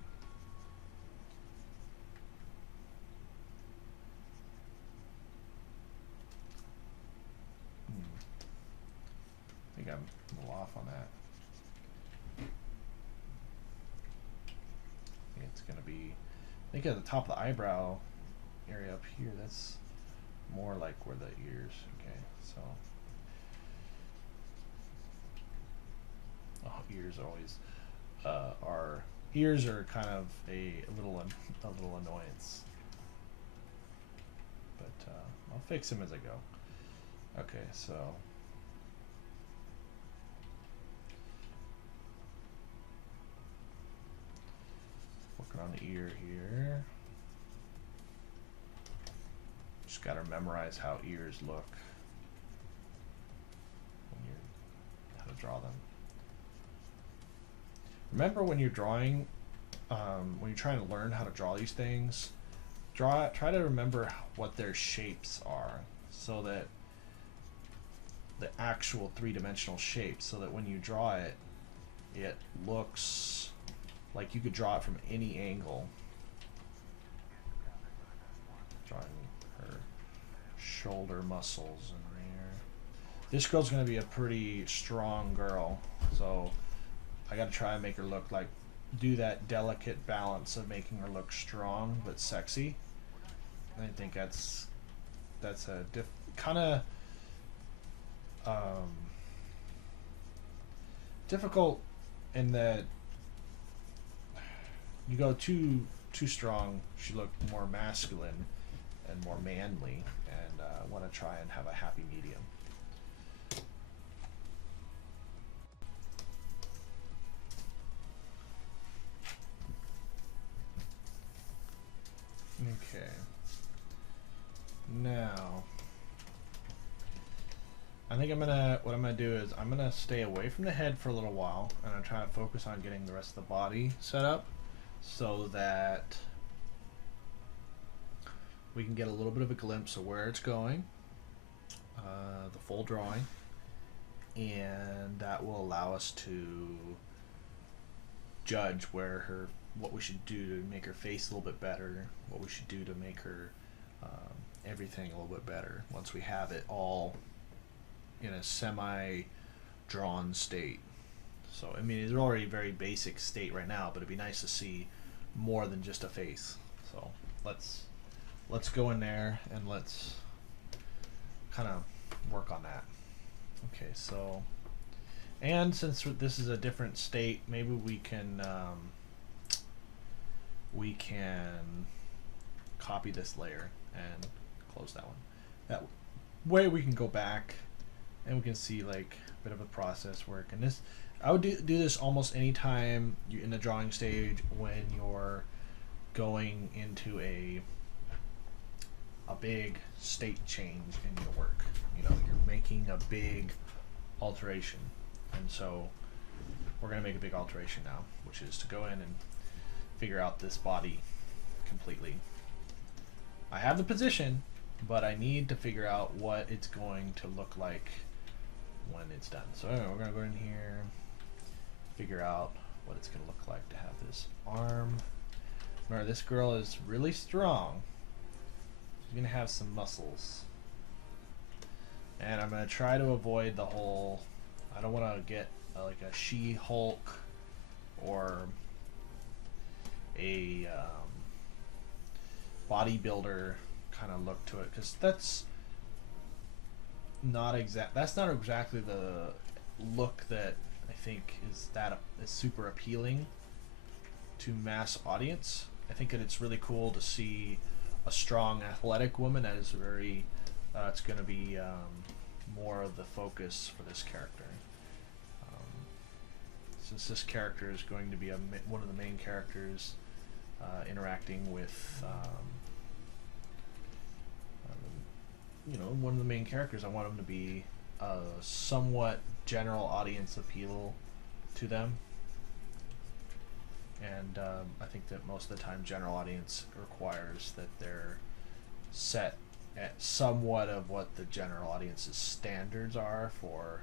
I think I'm a little off on that. It's gonna be, I think at the top of the eyebrow area up here, that's more like where the ears, okay, so ears always ears are kind of a little annoyance, but I'll fix them as I go. Okay, so working on the ear here. Just got to memorize how ears look how to draw them. Remember when you're drawing, when you're trying to learn how to draw these things, try to remember what their shapes are, so that the actual three-dimensional shapes, so that when you draw it, it looks like you could draw it from any angle. Drawing her shoulder muscles in there. This girl's gonna be a pretty strong girl, so I gotta try and make her look like, do that delicate balance of making her look strong but sexy. And I think that's a kind of difficult in that you go too strong, she looked more masculine and more manly, and want to try and have a happy medium. Okay. Now, I think what I'm gonna do is I'm gonna stay away from the head for a little while, and I'm trying to focus on getting the rest of the body set up so that we can get a little bit of a glimpse of where it's going, the full drawing, and that will allow us to judge what we should do to make her face a little bit better, what we should do to make her everything a little bit better once we have it all in a semi-drawn state. So, I mean, it's already a very basic state right now, but it'd be nice to see more than just a face. So let's go in there and let's kind of work on that. Okay, so, and since this is a different state, maybe we can we can copy this layer and close that one. That way we can go back and we can see like a bit of a process work. And this, I would do this almost any time you're in the drawing stage when you're going into a big state change in your work. You know, you're making a big alteration. And so we're going to make a big alteration now, which is to go in and figure out this body completely. I have the position, but I need to figure out what it's going to look like when it's done. So anyway, we're going to go in here, figure out what it's going to look like to have this arm. Remember, this girl is really strong. She's going to have some muscles. And I'm going to try to avoid the whole, I don't want to get like a She-Hulk or a bodybuilder kind of look to it, because that's not exactly the look that I think is super appealing to mass audience. I think that it's really cool to see a strong athletic woman that is very it's going to be more of the focus for this character, since this character is going to be one of the main characters interacting with you know, one of the main characters. I want him to be somewhat general audience appeal to them, and I think that most of the time general audience requires that they're set at somewhat of what the general audience's standards are for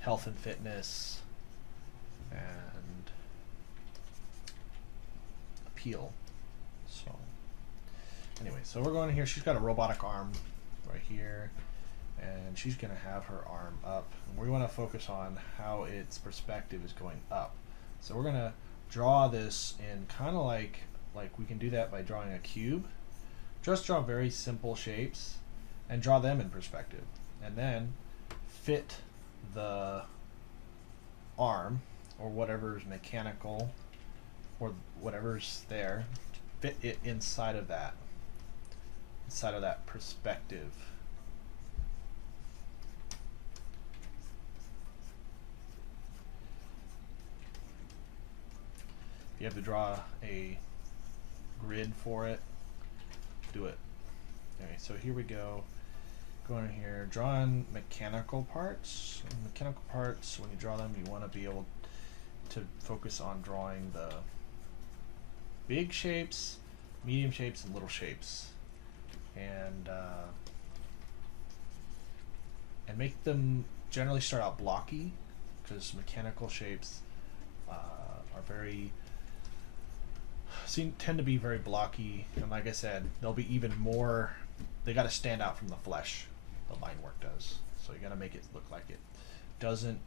health and fitness and appeal. So anyway, so we're going in here. She's got a robotic arm right here, and she's going to have her arm up, and we want to focus on how its perspective is going up. So we're going to draw this in kind of like we can do that by drawing a cube. Just draw very simple shapes and draw them in perspective, and then fit the arm or whatever's mechanical or whatever's there, fit it inside of that perspective. If you have to draw a grid for it, do it. Okay, so here we go. Go in here, drawing mechanical parts. And mechanical parts, when you draw them, you want to be able to focus on drawing the big shapes, medium shapes, and little shapes, and make them generally start out blocky, because mechanical shapes are very tend to be very blocky, and like I said, they'll be even more. They got to stand out from the flesh. The line work does, so you got to make it look like it doesn't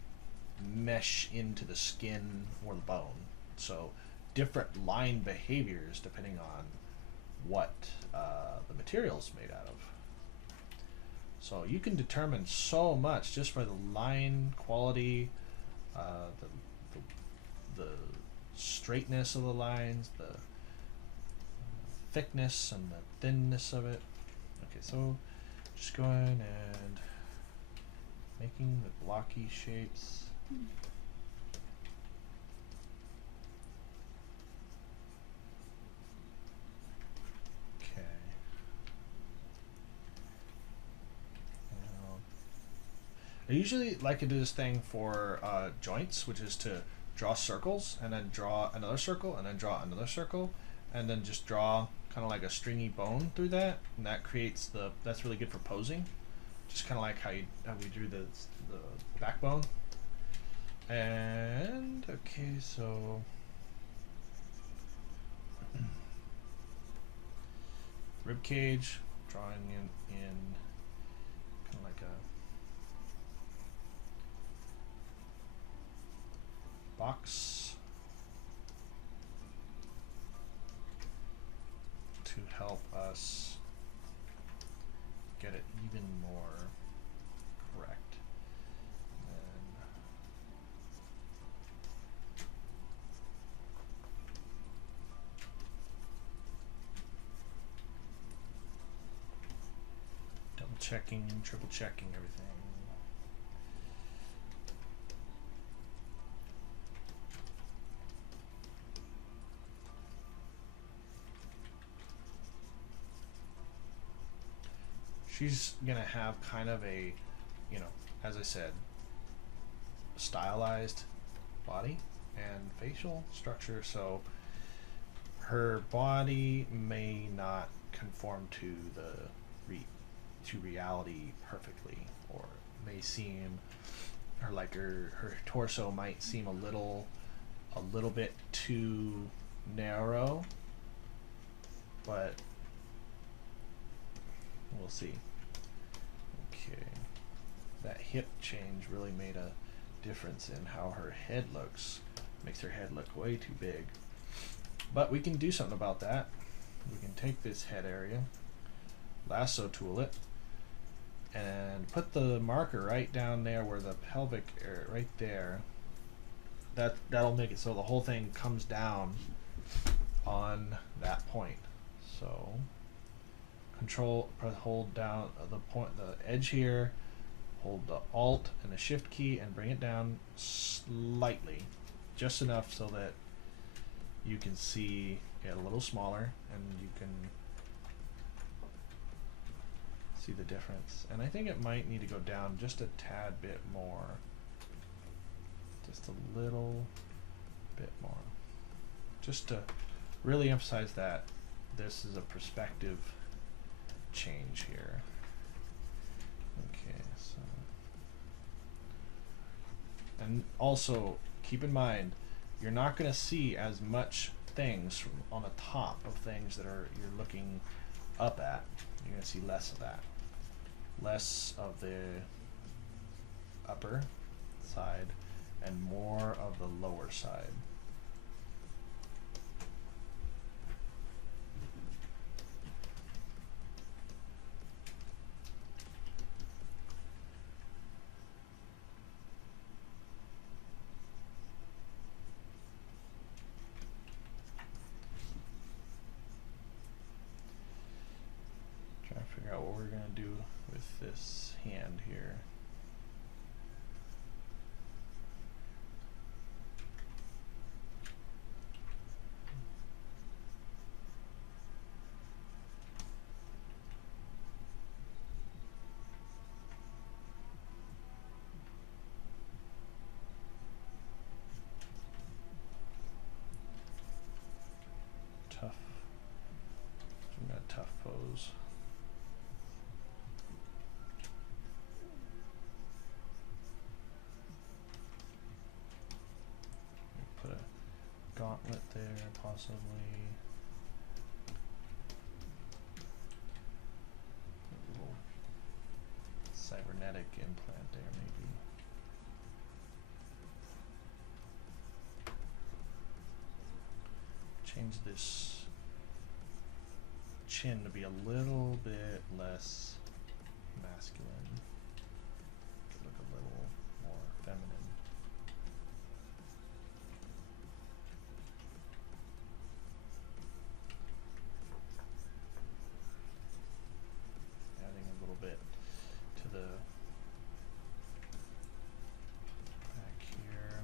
mesh into the skin or the bone. So different line behaviors depending on what the material's made out of. So you can determine so much just by the line quality, the straightness of the lines, the thickness and the thinness of it. Okay, so just going and making the blocky shapes. Okay. I usually like to do this thing for joints, which is to draw circles and then draw another circle and then draw another circle and then just draw kind of like a stringy bone through that, and that creates that's really good for posing, just kind of like how we drew the backbone. And okay, so rib cage, drawing in kind of like a box to help us get it even more correct. And checking, triple checking everything. She's gonna have kind of a, you know, as I said, stylized body and facial structure, so her body may not conform to reality perfectly, or may seem her torso might seem a little bit too narrow, but we'll see. Okay, that hip change really made a difference in how her head looks. Makes her head look way too big. But we can do something about that. We can take this head area, lasso tool it, and put the marker right down there where the pelvic area, right there. That'll make it so the whole thing comes down on that point. So hold down the edge here, hold the Alt and the Shift key and bring it down slightly, just enough so that you can see it a little smaller and you can see the difference. And I think it might need to go down just a tad bit more, just a little bit more, just to really emphasize that this is a perspective change here. Okay, so, and also keep in mind, you're not going to see as much things from on the top of things that you're looking up at. You're going to see less of that, less of the upper side and more of the lower side. Trying to figure out what we're going to do with this hand here. Tough. I'm gonna tough pose. Put a gauntlet there, possibly. A little cybernetic implant there, maybe. Change this chin to be a little bit less masculine. Look a little more feminine. Adding a little bit to the back here.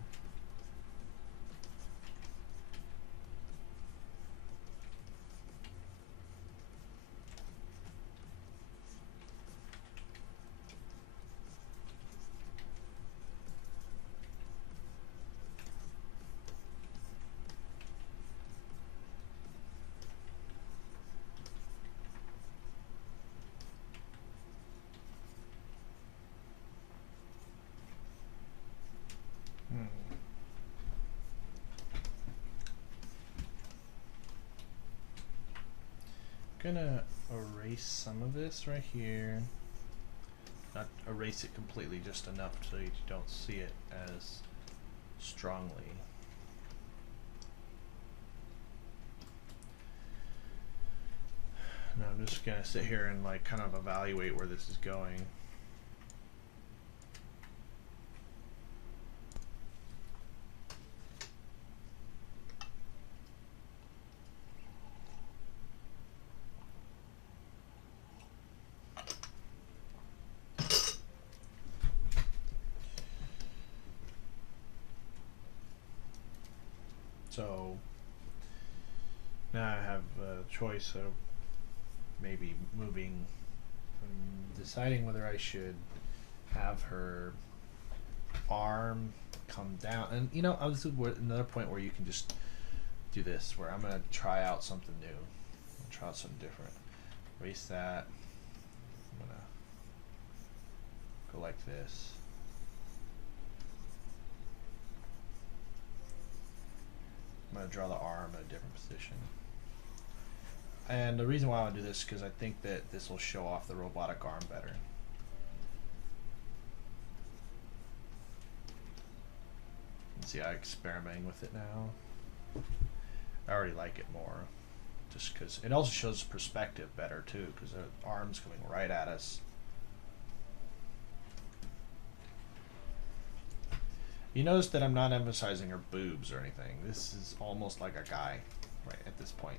Gonna erase some of this right here. Not erase it completely, just enough so you don't see it as strongly. Now I'm just gonna sit here and like kind of evaluate where this is going. So now I have a choice of maybe moving, deciding whether I should have her arm come down. And you know, this is another point where you can just do this, where I'm gonna try out something new. I'm gonna try out something different. Erase that. I'm gonna go like this. I'm gonna draw the arm in a different position. And the reason why I want to do this is because I think that this will show off the robotic arm better. See, I'm experimenting with it now. I already like it more, just because it also shows perspective better too, because the arm's coming right at us. You notice that I'm not emphasizing her boobs or anything. This is almost like a guy right at this point.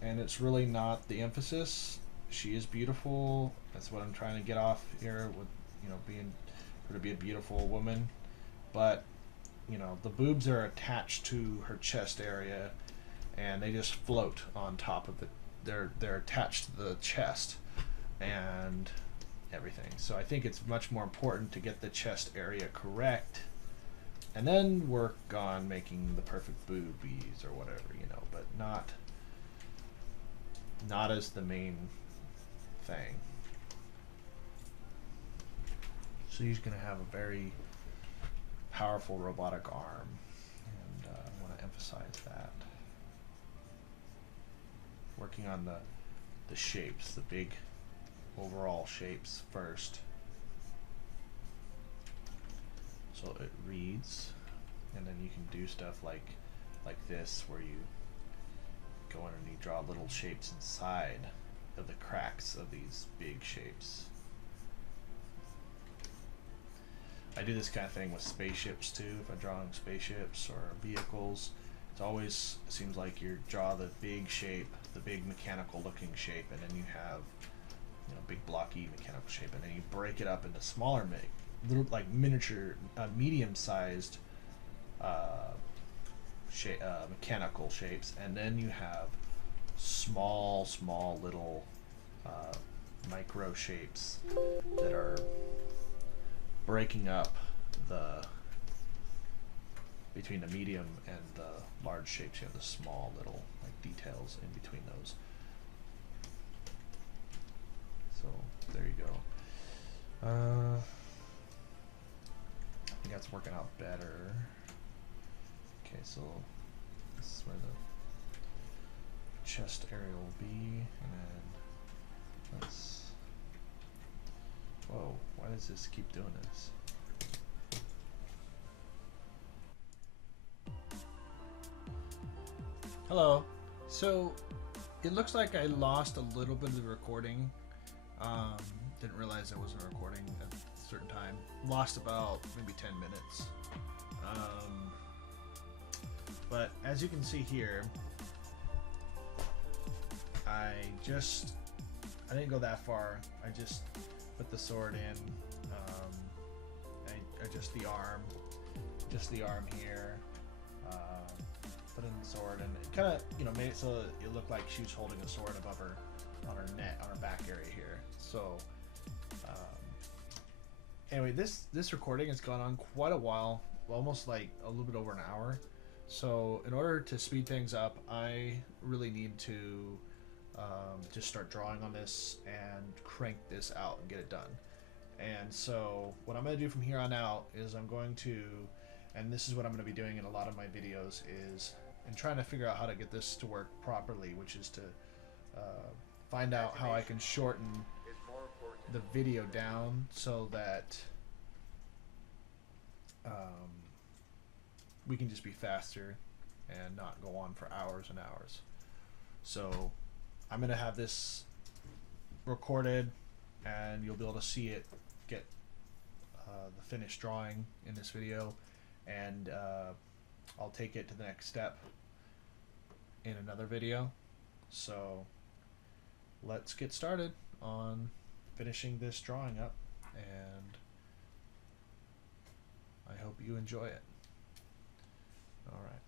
And it's really not the emphasis. She is beautiful. That's what I'm trying to get off here with, you know, being her to be a beautiful woman. But, you know, the boobs are attached to her chest area, and they just float on top of it. They're attached to the chest and everything. So I think it's much more important to get the chest area correct, and then work on making the perfect boobies or whatever, you know, but not as the main thing. So she's gonna have a very powerful robotic arm, and I want to emphasize that. Working on the shapes, the big overall shapes first. So it reads, and then you can do stuff like this, where you go in and you draw little shapes inside of the cracks of these big shapes. I do this kind of thing with spaceships too. If I'm drawing spaceships or vehicles, it always seems like you draw the big shape, the big mechanical looking shape, and then you have, you know, big blocky mechanical shape, and then you break it up into smaller, little like miniature, medium-sized mechanical shapes, and then you have small little micro shapes that are breaking up between the medium and the large shapes. You have the small little like details in between those. So there you go. I think that's working out better. Okay, so this is where the chest area will be, and then let's. Whoa, why does this keep doing this? Hello. So it looks like I lost a little bit of the recording. Didn't realize I wasn't recording at a certain time. Lost about maybe 10 minutes. But as you can see here, I didn't go that far. I just put the sword in. I adjust the arm here. Put in the sword, and it kind of, you know, made it so it looked like she was holding a sword above her, on her neck, on her back area here. So anyway, this recording has gone on quite a while, almost like a little bit over an hour. So in order to speed things up, I really need to just start drawing on this and crank this out and get it done. And so what I'm going to do from here on out is I'm going to, and this is what I'm going to be doing in a lot of my videos, is and trying to figure out how to get this to work properly, which is to find out how I can shorten the video down so that we can just be faster and not go on for hours and hours. So I'm going to have this recorded, and you'll be able to see it get the finished drawing in this video, and I'll take it to the next step in another video. So let's get started on finishing this drawing up, and I hope you enjoy it. All right.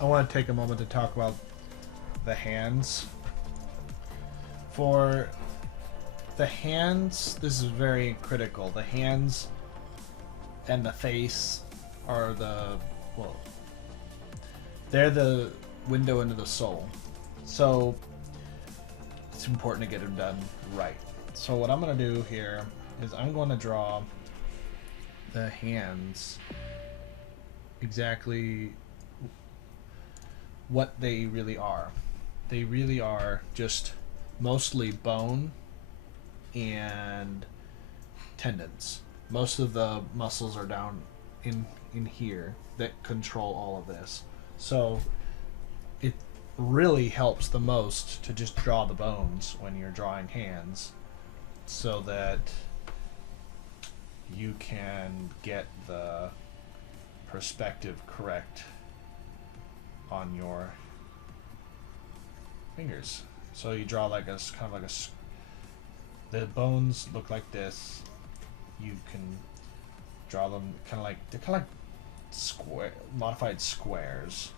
I want to take a moment to talk about the hands. For the hands, this is very critical. The hands and the face are they're the window into the soul. So it's important to get them done right. So what I'm going to do here is I'm going to draw the hands exactly what they really are. They really are just mostly bone and tendons. Most of the muscles are down in here that control all of this. So it really helps the most to just draw the bones when you're drawing hands, so that you can get the perspective correct on your fingers. So you draw like the bones look like this. You can draw them they're kind of like square, modified squares.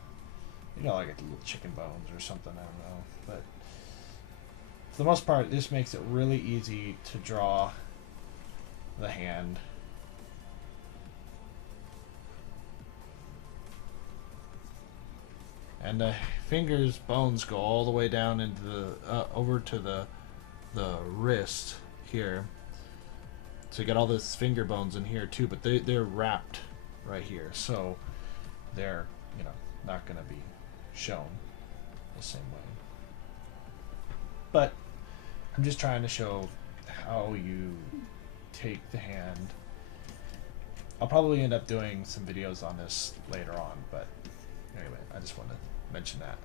You know, like little chicken bones or something. I don't know, but for the most part, this makes it really easy to draw the hand. And the fingers bones go all the way down into the over to the wrist here, So you got all those finger bones in here too, but they're wrapped right here, so they're, you know, not going to be shown the same way. But I'm just trying to show how you take the hand. I'll probably end up doing some videos on this later on, but anyway, I just want to mention that.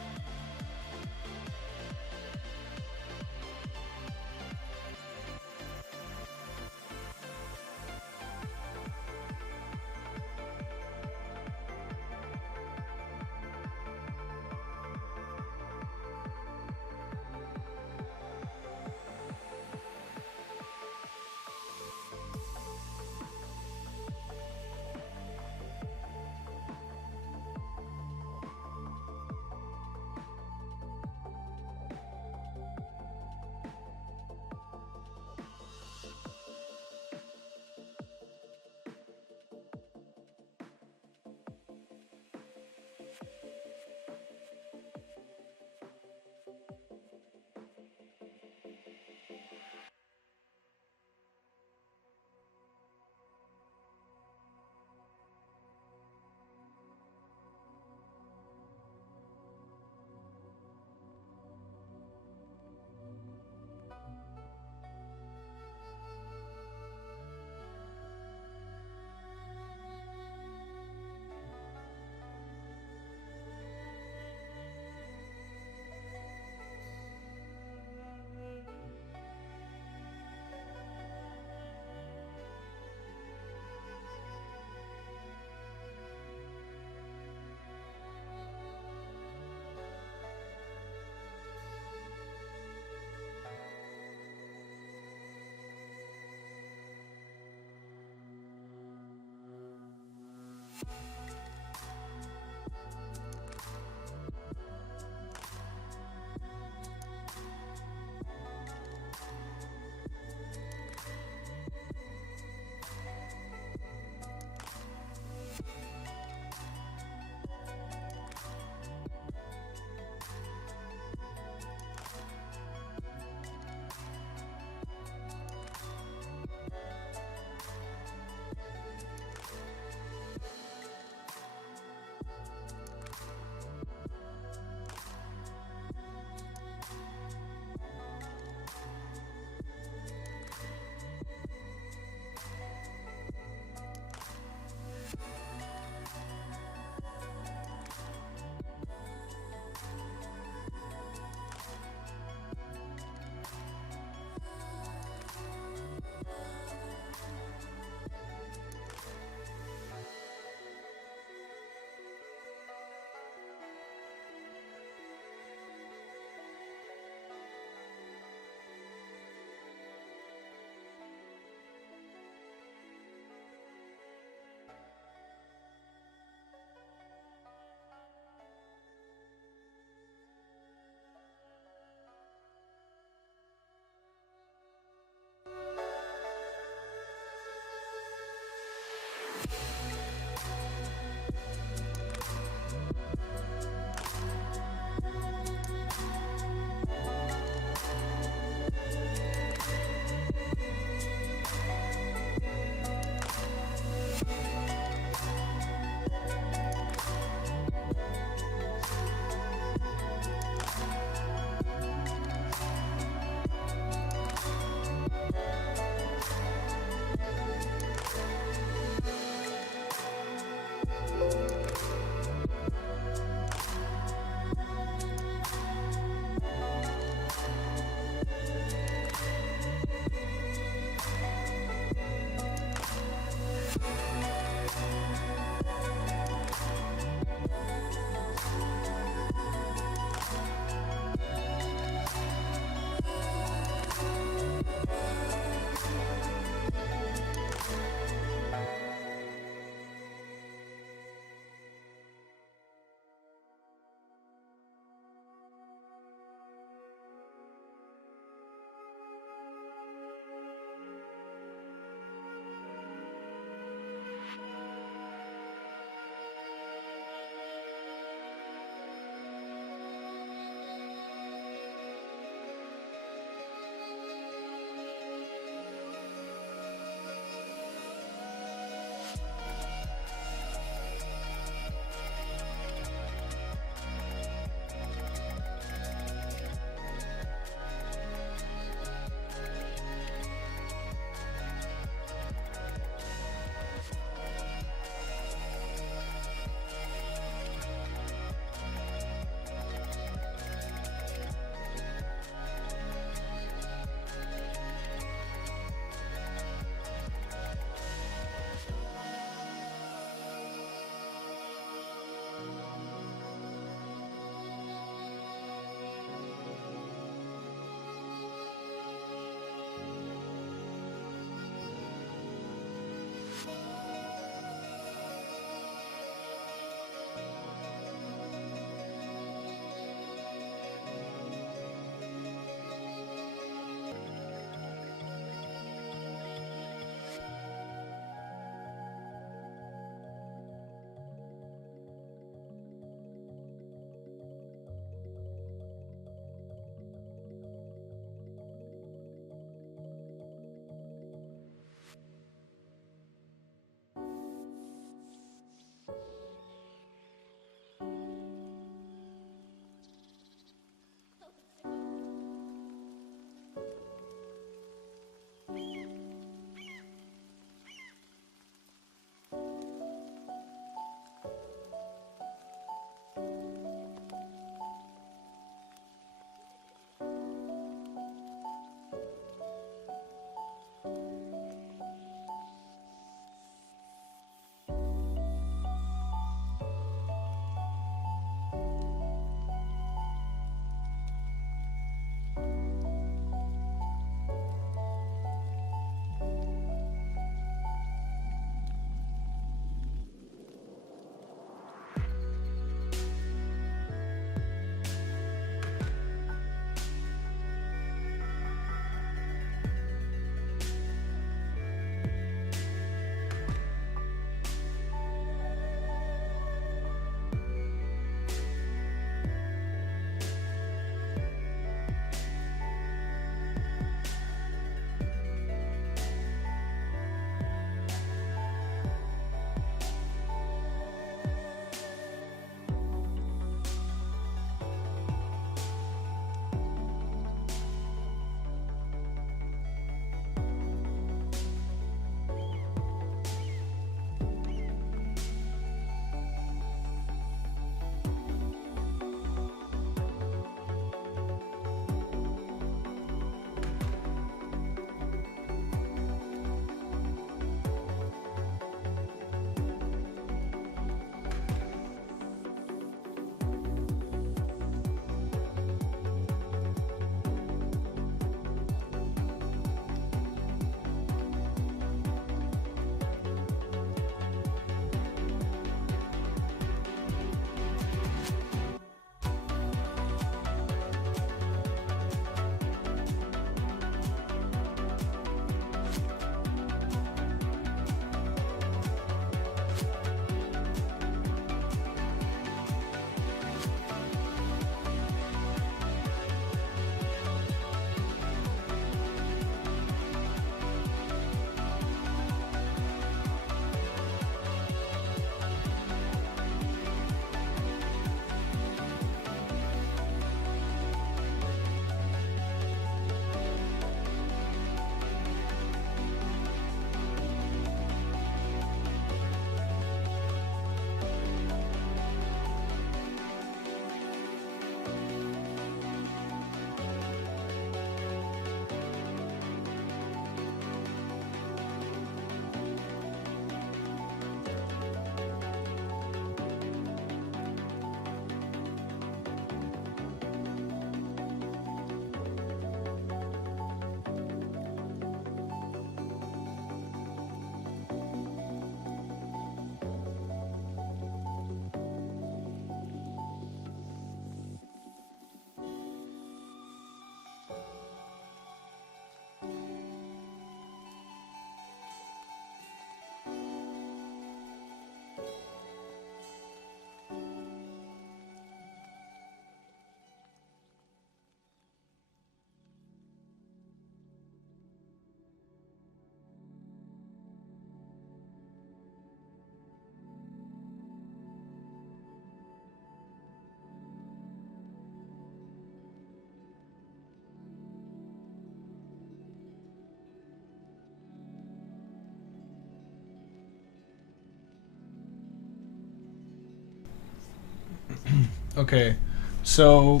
Okay, so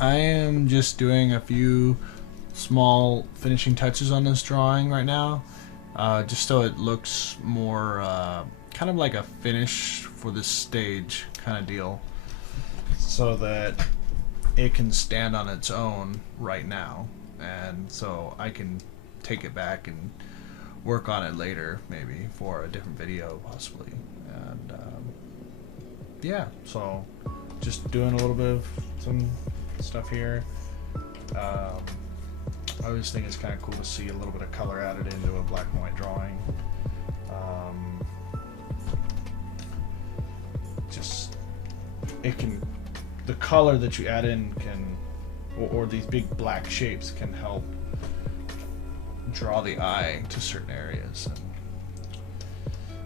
I am just doing a few small finishing touches on this drawing right now, just so it looks more kind of like a finish for this stage kind of deal, so that it can stand on its own right now, and so I can take it back and work on it later, maybe for a different video, possibly. And yeah, so just doing a little bit of some stuff here. I always think it's kind of cool to see a little bit of color added into a black and white drawing. Just it can, the color that you add in can, or these big black shapes can help draw the eye to certain areas. And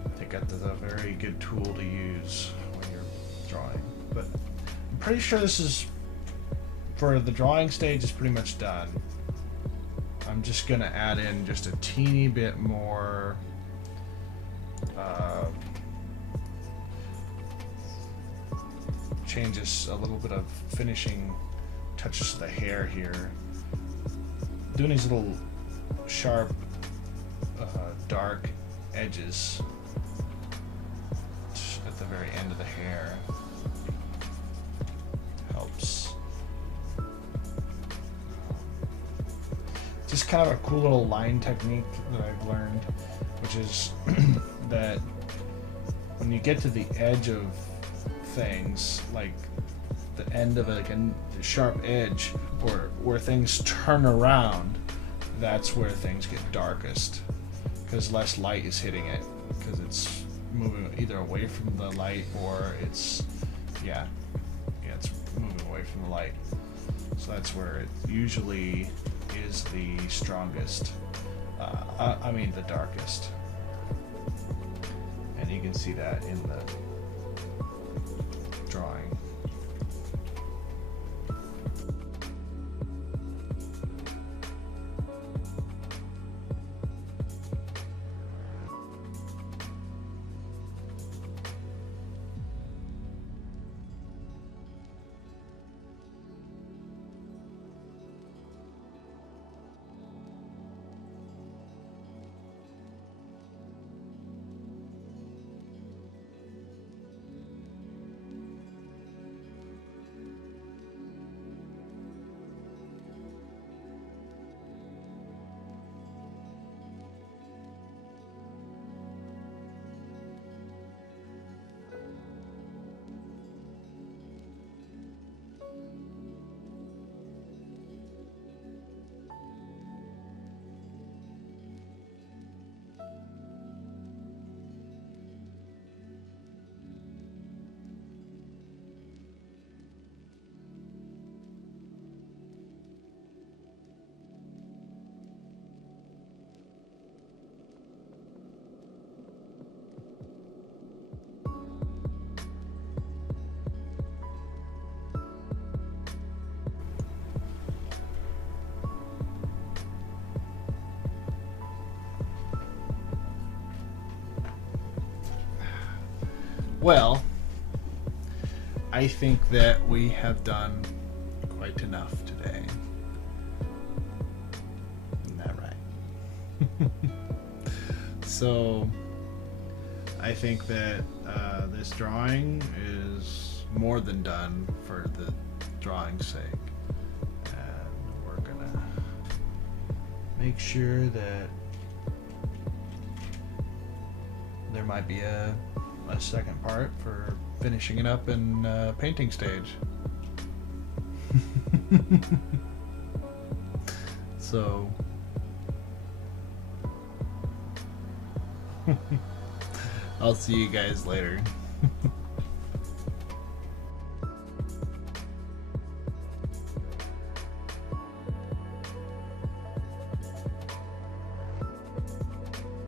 I think that's a very good tool to use when you're drawing. But I'm pretty sure this is, for the drawing stage, is pretty much done. I'm just gonna add in just a teeny bit more changes, a little bit of finishing touches to the hair here. Doing these little sharp, dark edges at the very end of the hair helps. Just kind of a cool little line technique that I've learned, which is that when you get to the edge of things, like the end of like a sharp edge, or where things turn around, that's where things get darkest, because less light is hitting it, because it's moving either away from the light, or it's it's moving away from the light. So that's where it usually is the strongest, I mean the darkest, and you can see that in the drawing. Well, I think that we have done quite enough today. Isn't that right? So, I think that this drawing is more than done for the drawing's sake. And we're gonna make sure that there might be a second part for finishing it up in painting stage. So I'll see you guys later.